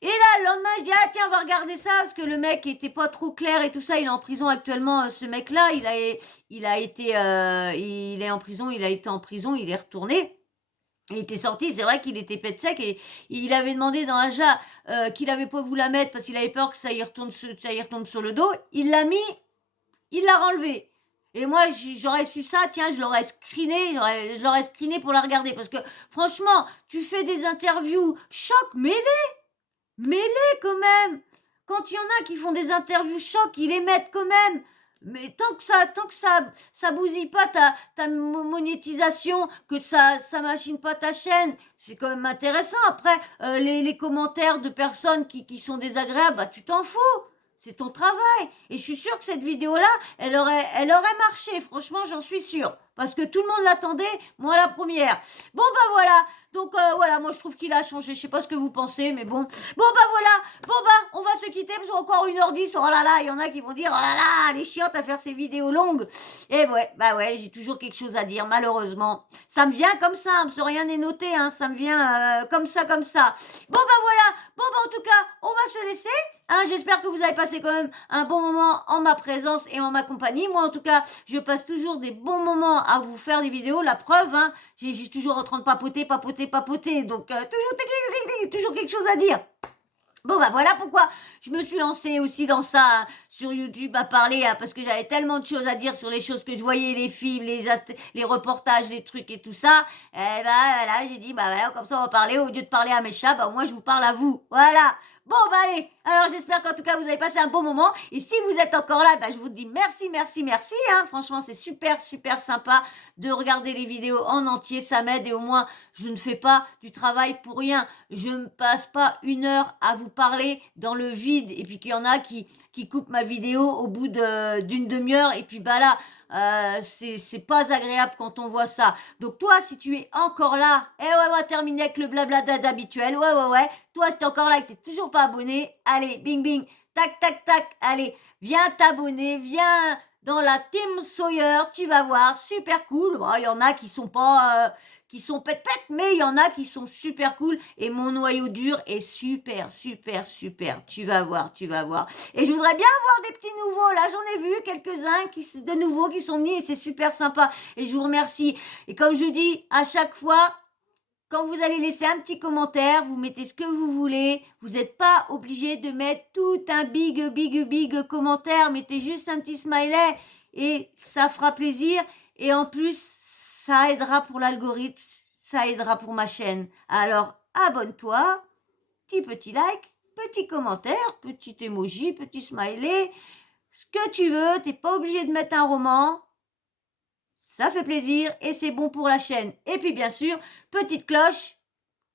Et là, le lendemain, je dis, ah tiens, on va regarder ça, parce que le mec était pas trop clair et tout ça, il est en prison actuellement, ce mec-là, il est en prison, il a été en prison, il est retourné. Il était sorti, c'est vrai qu'il était pète sec et il avait demandé dans Aja qu'il avait pas voulu la mettre parce qu'il avait peur que ça y retombe sur le dos. Il l'a mis, il l'a renlevé. Et moi, j'aurais su ça, tiens, je l'aurais screené pour la regarder. Parce que franchement, tu fais des interviews choc, mets-les quand même. Quand il y en a qui font des interviews choc, ils les mettent quand même. Mais tant que ça bousille pas ta monétisation, que ça machine pas ta chaîne, c'est quand même intéressant. Après, les commentaires de personnes qui sont désagréables, bah tu t'en fous. C'est ton travail. Et je suis sûre que cette vidéo-là, elle aurait marché. Franchement, j'en suis sûre. Parce que tout le monde l'attendait, moi la première. Bon, bah voilà. Donc voilà, moi je trouve qu'il a changé. Je sais pas ce que vous pensez, mais bon. Bon, bah voilà. Bon, bah on va se quitter parce qu'encore 1h10. Oh là là, il y en a qui vont dire, oh là là, elle est chiante à faire ces vidéos longues. Et ouais, bah ouais, j'ai toujours quelque chose à dire, malheureusement. Ça me vient comme ça, parce que rien n'est noté, hein. Ça me vient comme ça. Bon, bah voilà. Bon, bah en tout cas, on va se laisser. Hein, j'espère que vous avez passé quand même un bon moment en ma présence et en ma compagnie. Moi, en tout cas, je passe toujours des bons moments à vous faire des vidéos. La preuve, hein, j'ai toujours en train de papoter. Donc, toujours quelque chose à dire. Bon, bah voilà pourquoi je me suis lancée aussi dans ça, hein, sur YouTube à parler, hein, parce que j'avais tellement de choses à dire sur les choses que je voyais, les films, les reportages, les trucs et tout ça. Et bah voilà, j'ai dit, bah voilà, comme ça on va parler, au lieu de parler à mes chats, bah moi je vous parle à vous. Voilà. Bon, bah allez, alors j'espère qu'en tout cas vous avez passé un bon moment. Et si vous êtes encore là, bah, je vous dis merci. Hein. Franchement, c'est super sympa de regarder les vidéos en entier. Ça m'aide et au moins, je ne fais pas du travail pour rien. Je ne passe pas 1 heure à vous parler dans le vide. Et puis qu'il y en a qui coupent ma vidéo au bout d'une demi-heure. Et puis bah là, c'est pas agréable quand on voit ça. Donc toi, si tu es encore là, on va terminer avec le blabla habituel. Ouais. Toi, si t'es encore là et que t'es toujours pas abonné, allez, bing, tac, allez, viens t'abonner, viens dans la Team Sawyer, tu vas voir, super cool. Bon, il y en a qui sont pas, qui sont pète, mais il y en a qui sont super cool. Et mon noyau dur est super. Tu vas voir. Et je voudrais bien avoir des petits nouveaux. Là, j'en ai vu quelques-uns de nouveaux qui sont venus et c'est super sympa. Et je vous remercie. Et comme je dis à chaque fois, quand vous allez laisser un petit commentaire, vous mettez ce que vous voulez. Vous n'êtes pas obligé de mettre tout un big commentaire. Mettez juste un petit smiley et ça fera plaisir. Et en plus, ça aidera pour l'algorithme, ça aidera pour ma chaîne. Alors, abonne-toi, petit like, petit commentaire, petit emoji, petit smiley, ce que tu veux. T'es pas obligé de mettre un roman. Ça fait plaisir et c'est bon pour la chaîne. Et puis bien sûr, petite cloche,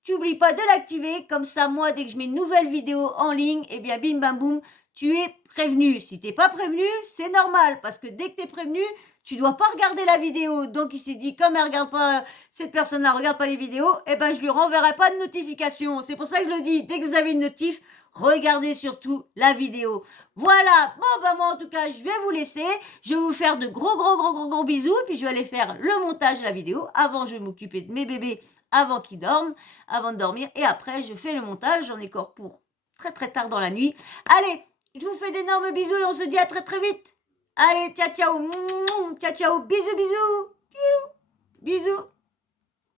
tu n'oublies pas de l'activer. Comme ça, moi, dès que je mets une nouvelle vidéo en ligne, eh bien bim bam boum, tu es prévenu. Si tu n'es pas prévenu, c'est normal. Parce que dès que tu es prévenu, tu ne dois pas regarder la vidéo. Donc il s'est dit, comme elle regarde pas, cette personne-là ne regarde pas les vidéos, eh ben je lui renverrai pas de notification. C'est pour ça que je le dis, dès que vous avez une notif, regardez surtout la vidéo. Voilà, bon bah moi en tout cas je vais vous laisser, je vais vous faire de gros bisous, puis je vais aller faire le montage de la vidéo, avant je vais m'occuper de mes bébés avant qu'ils dorment, avant de dormir, et après je fais le montage, j'en ai encore pour très tard dans la nuit. Allez, je vous fais d'énormes bisous et on se dit à très vite. Allez, ciao, bisous, bisous.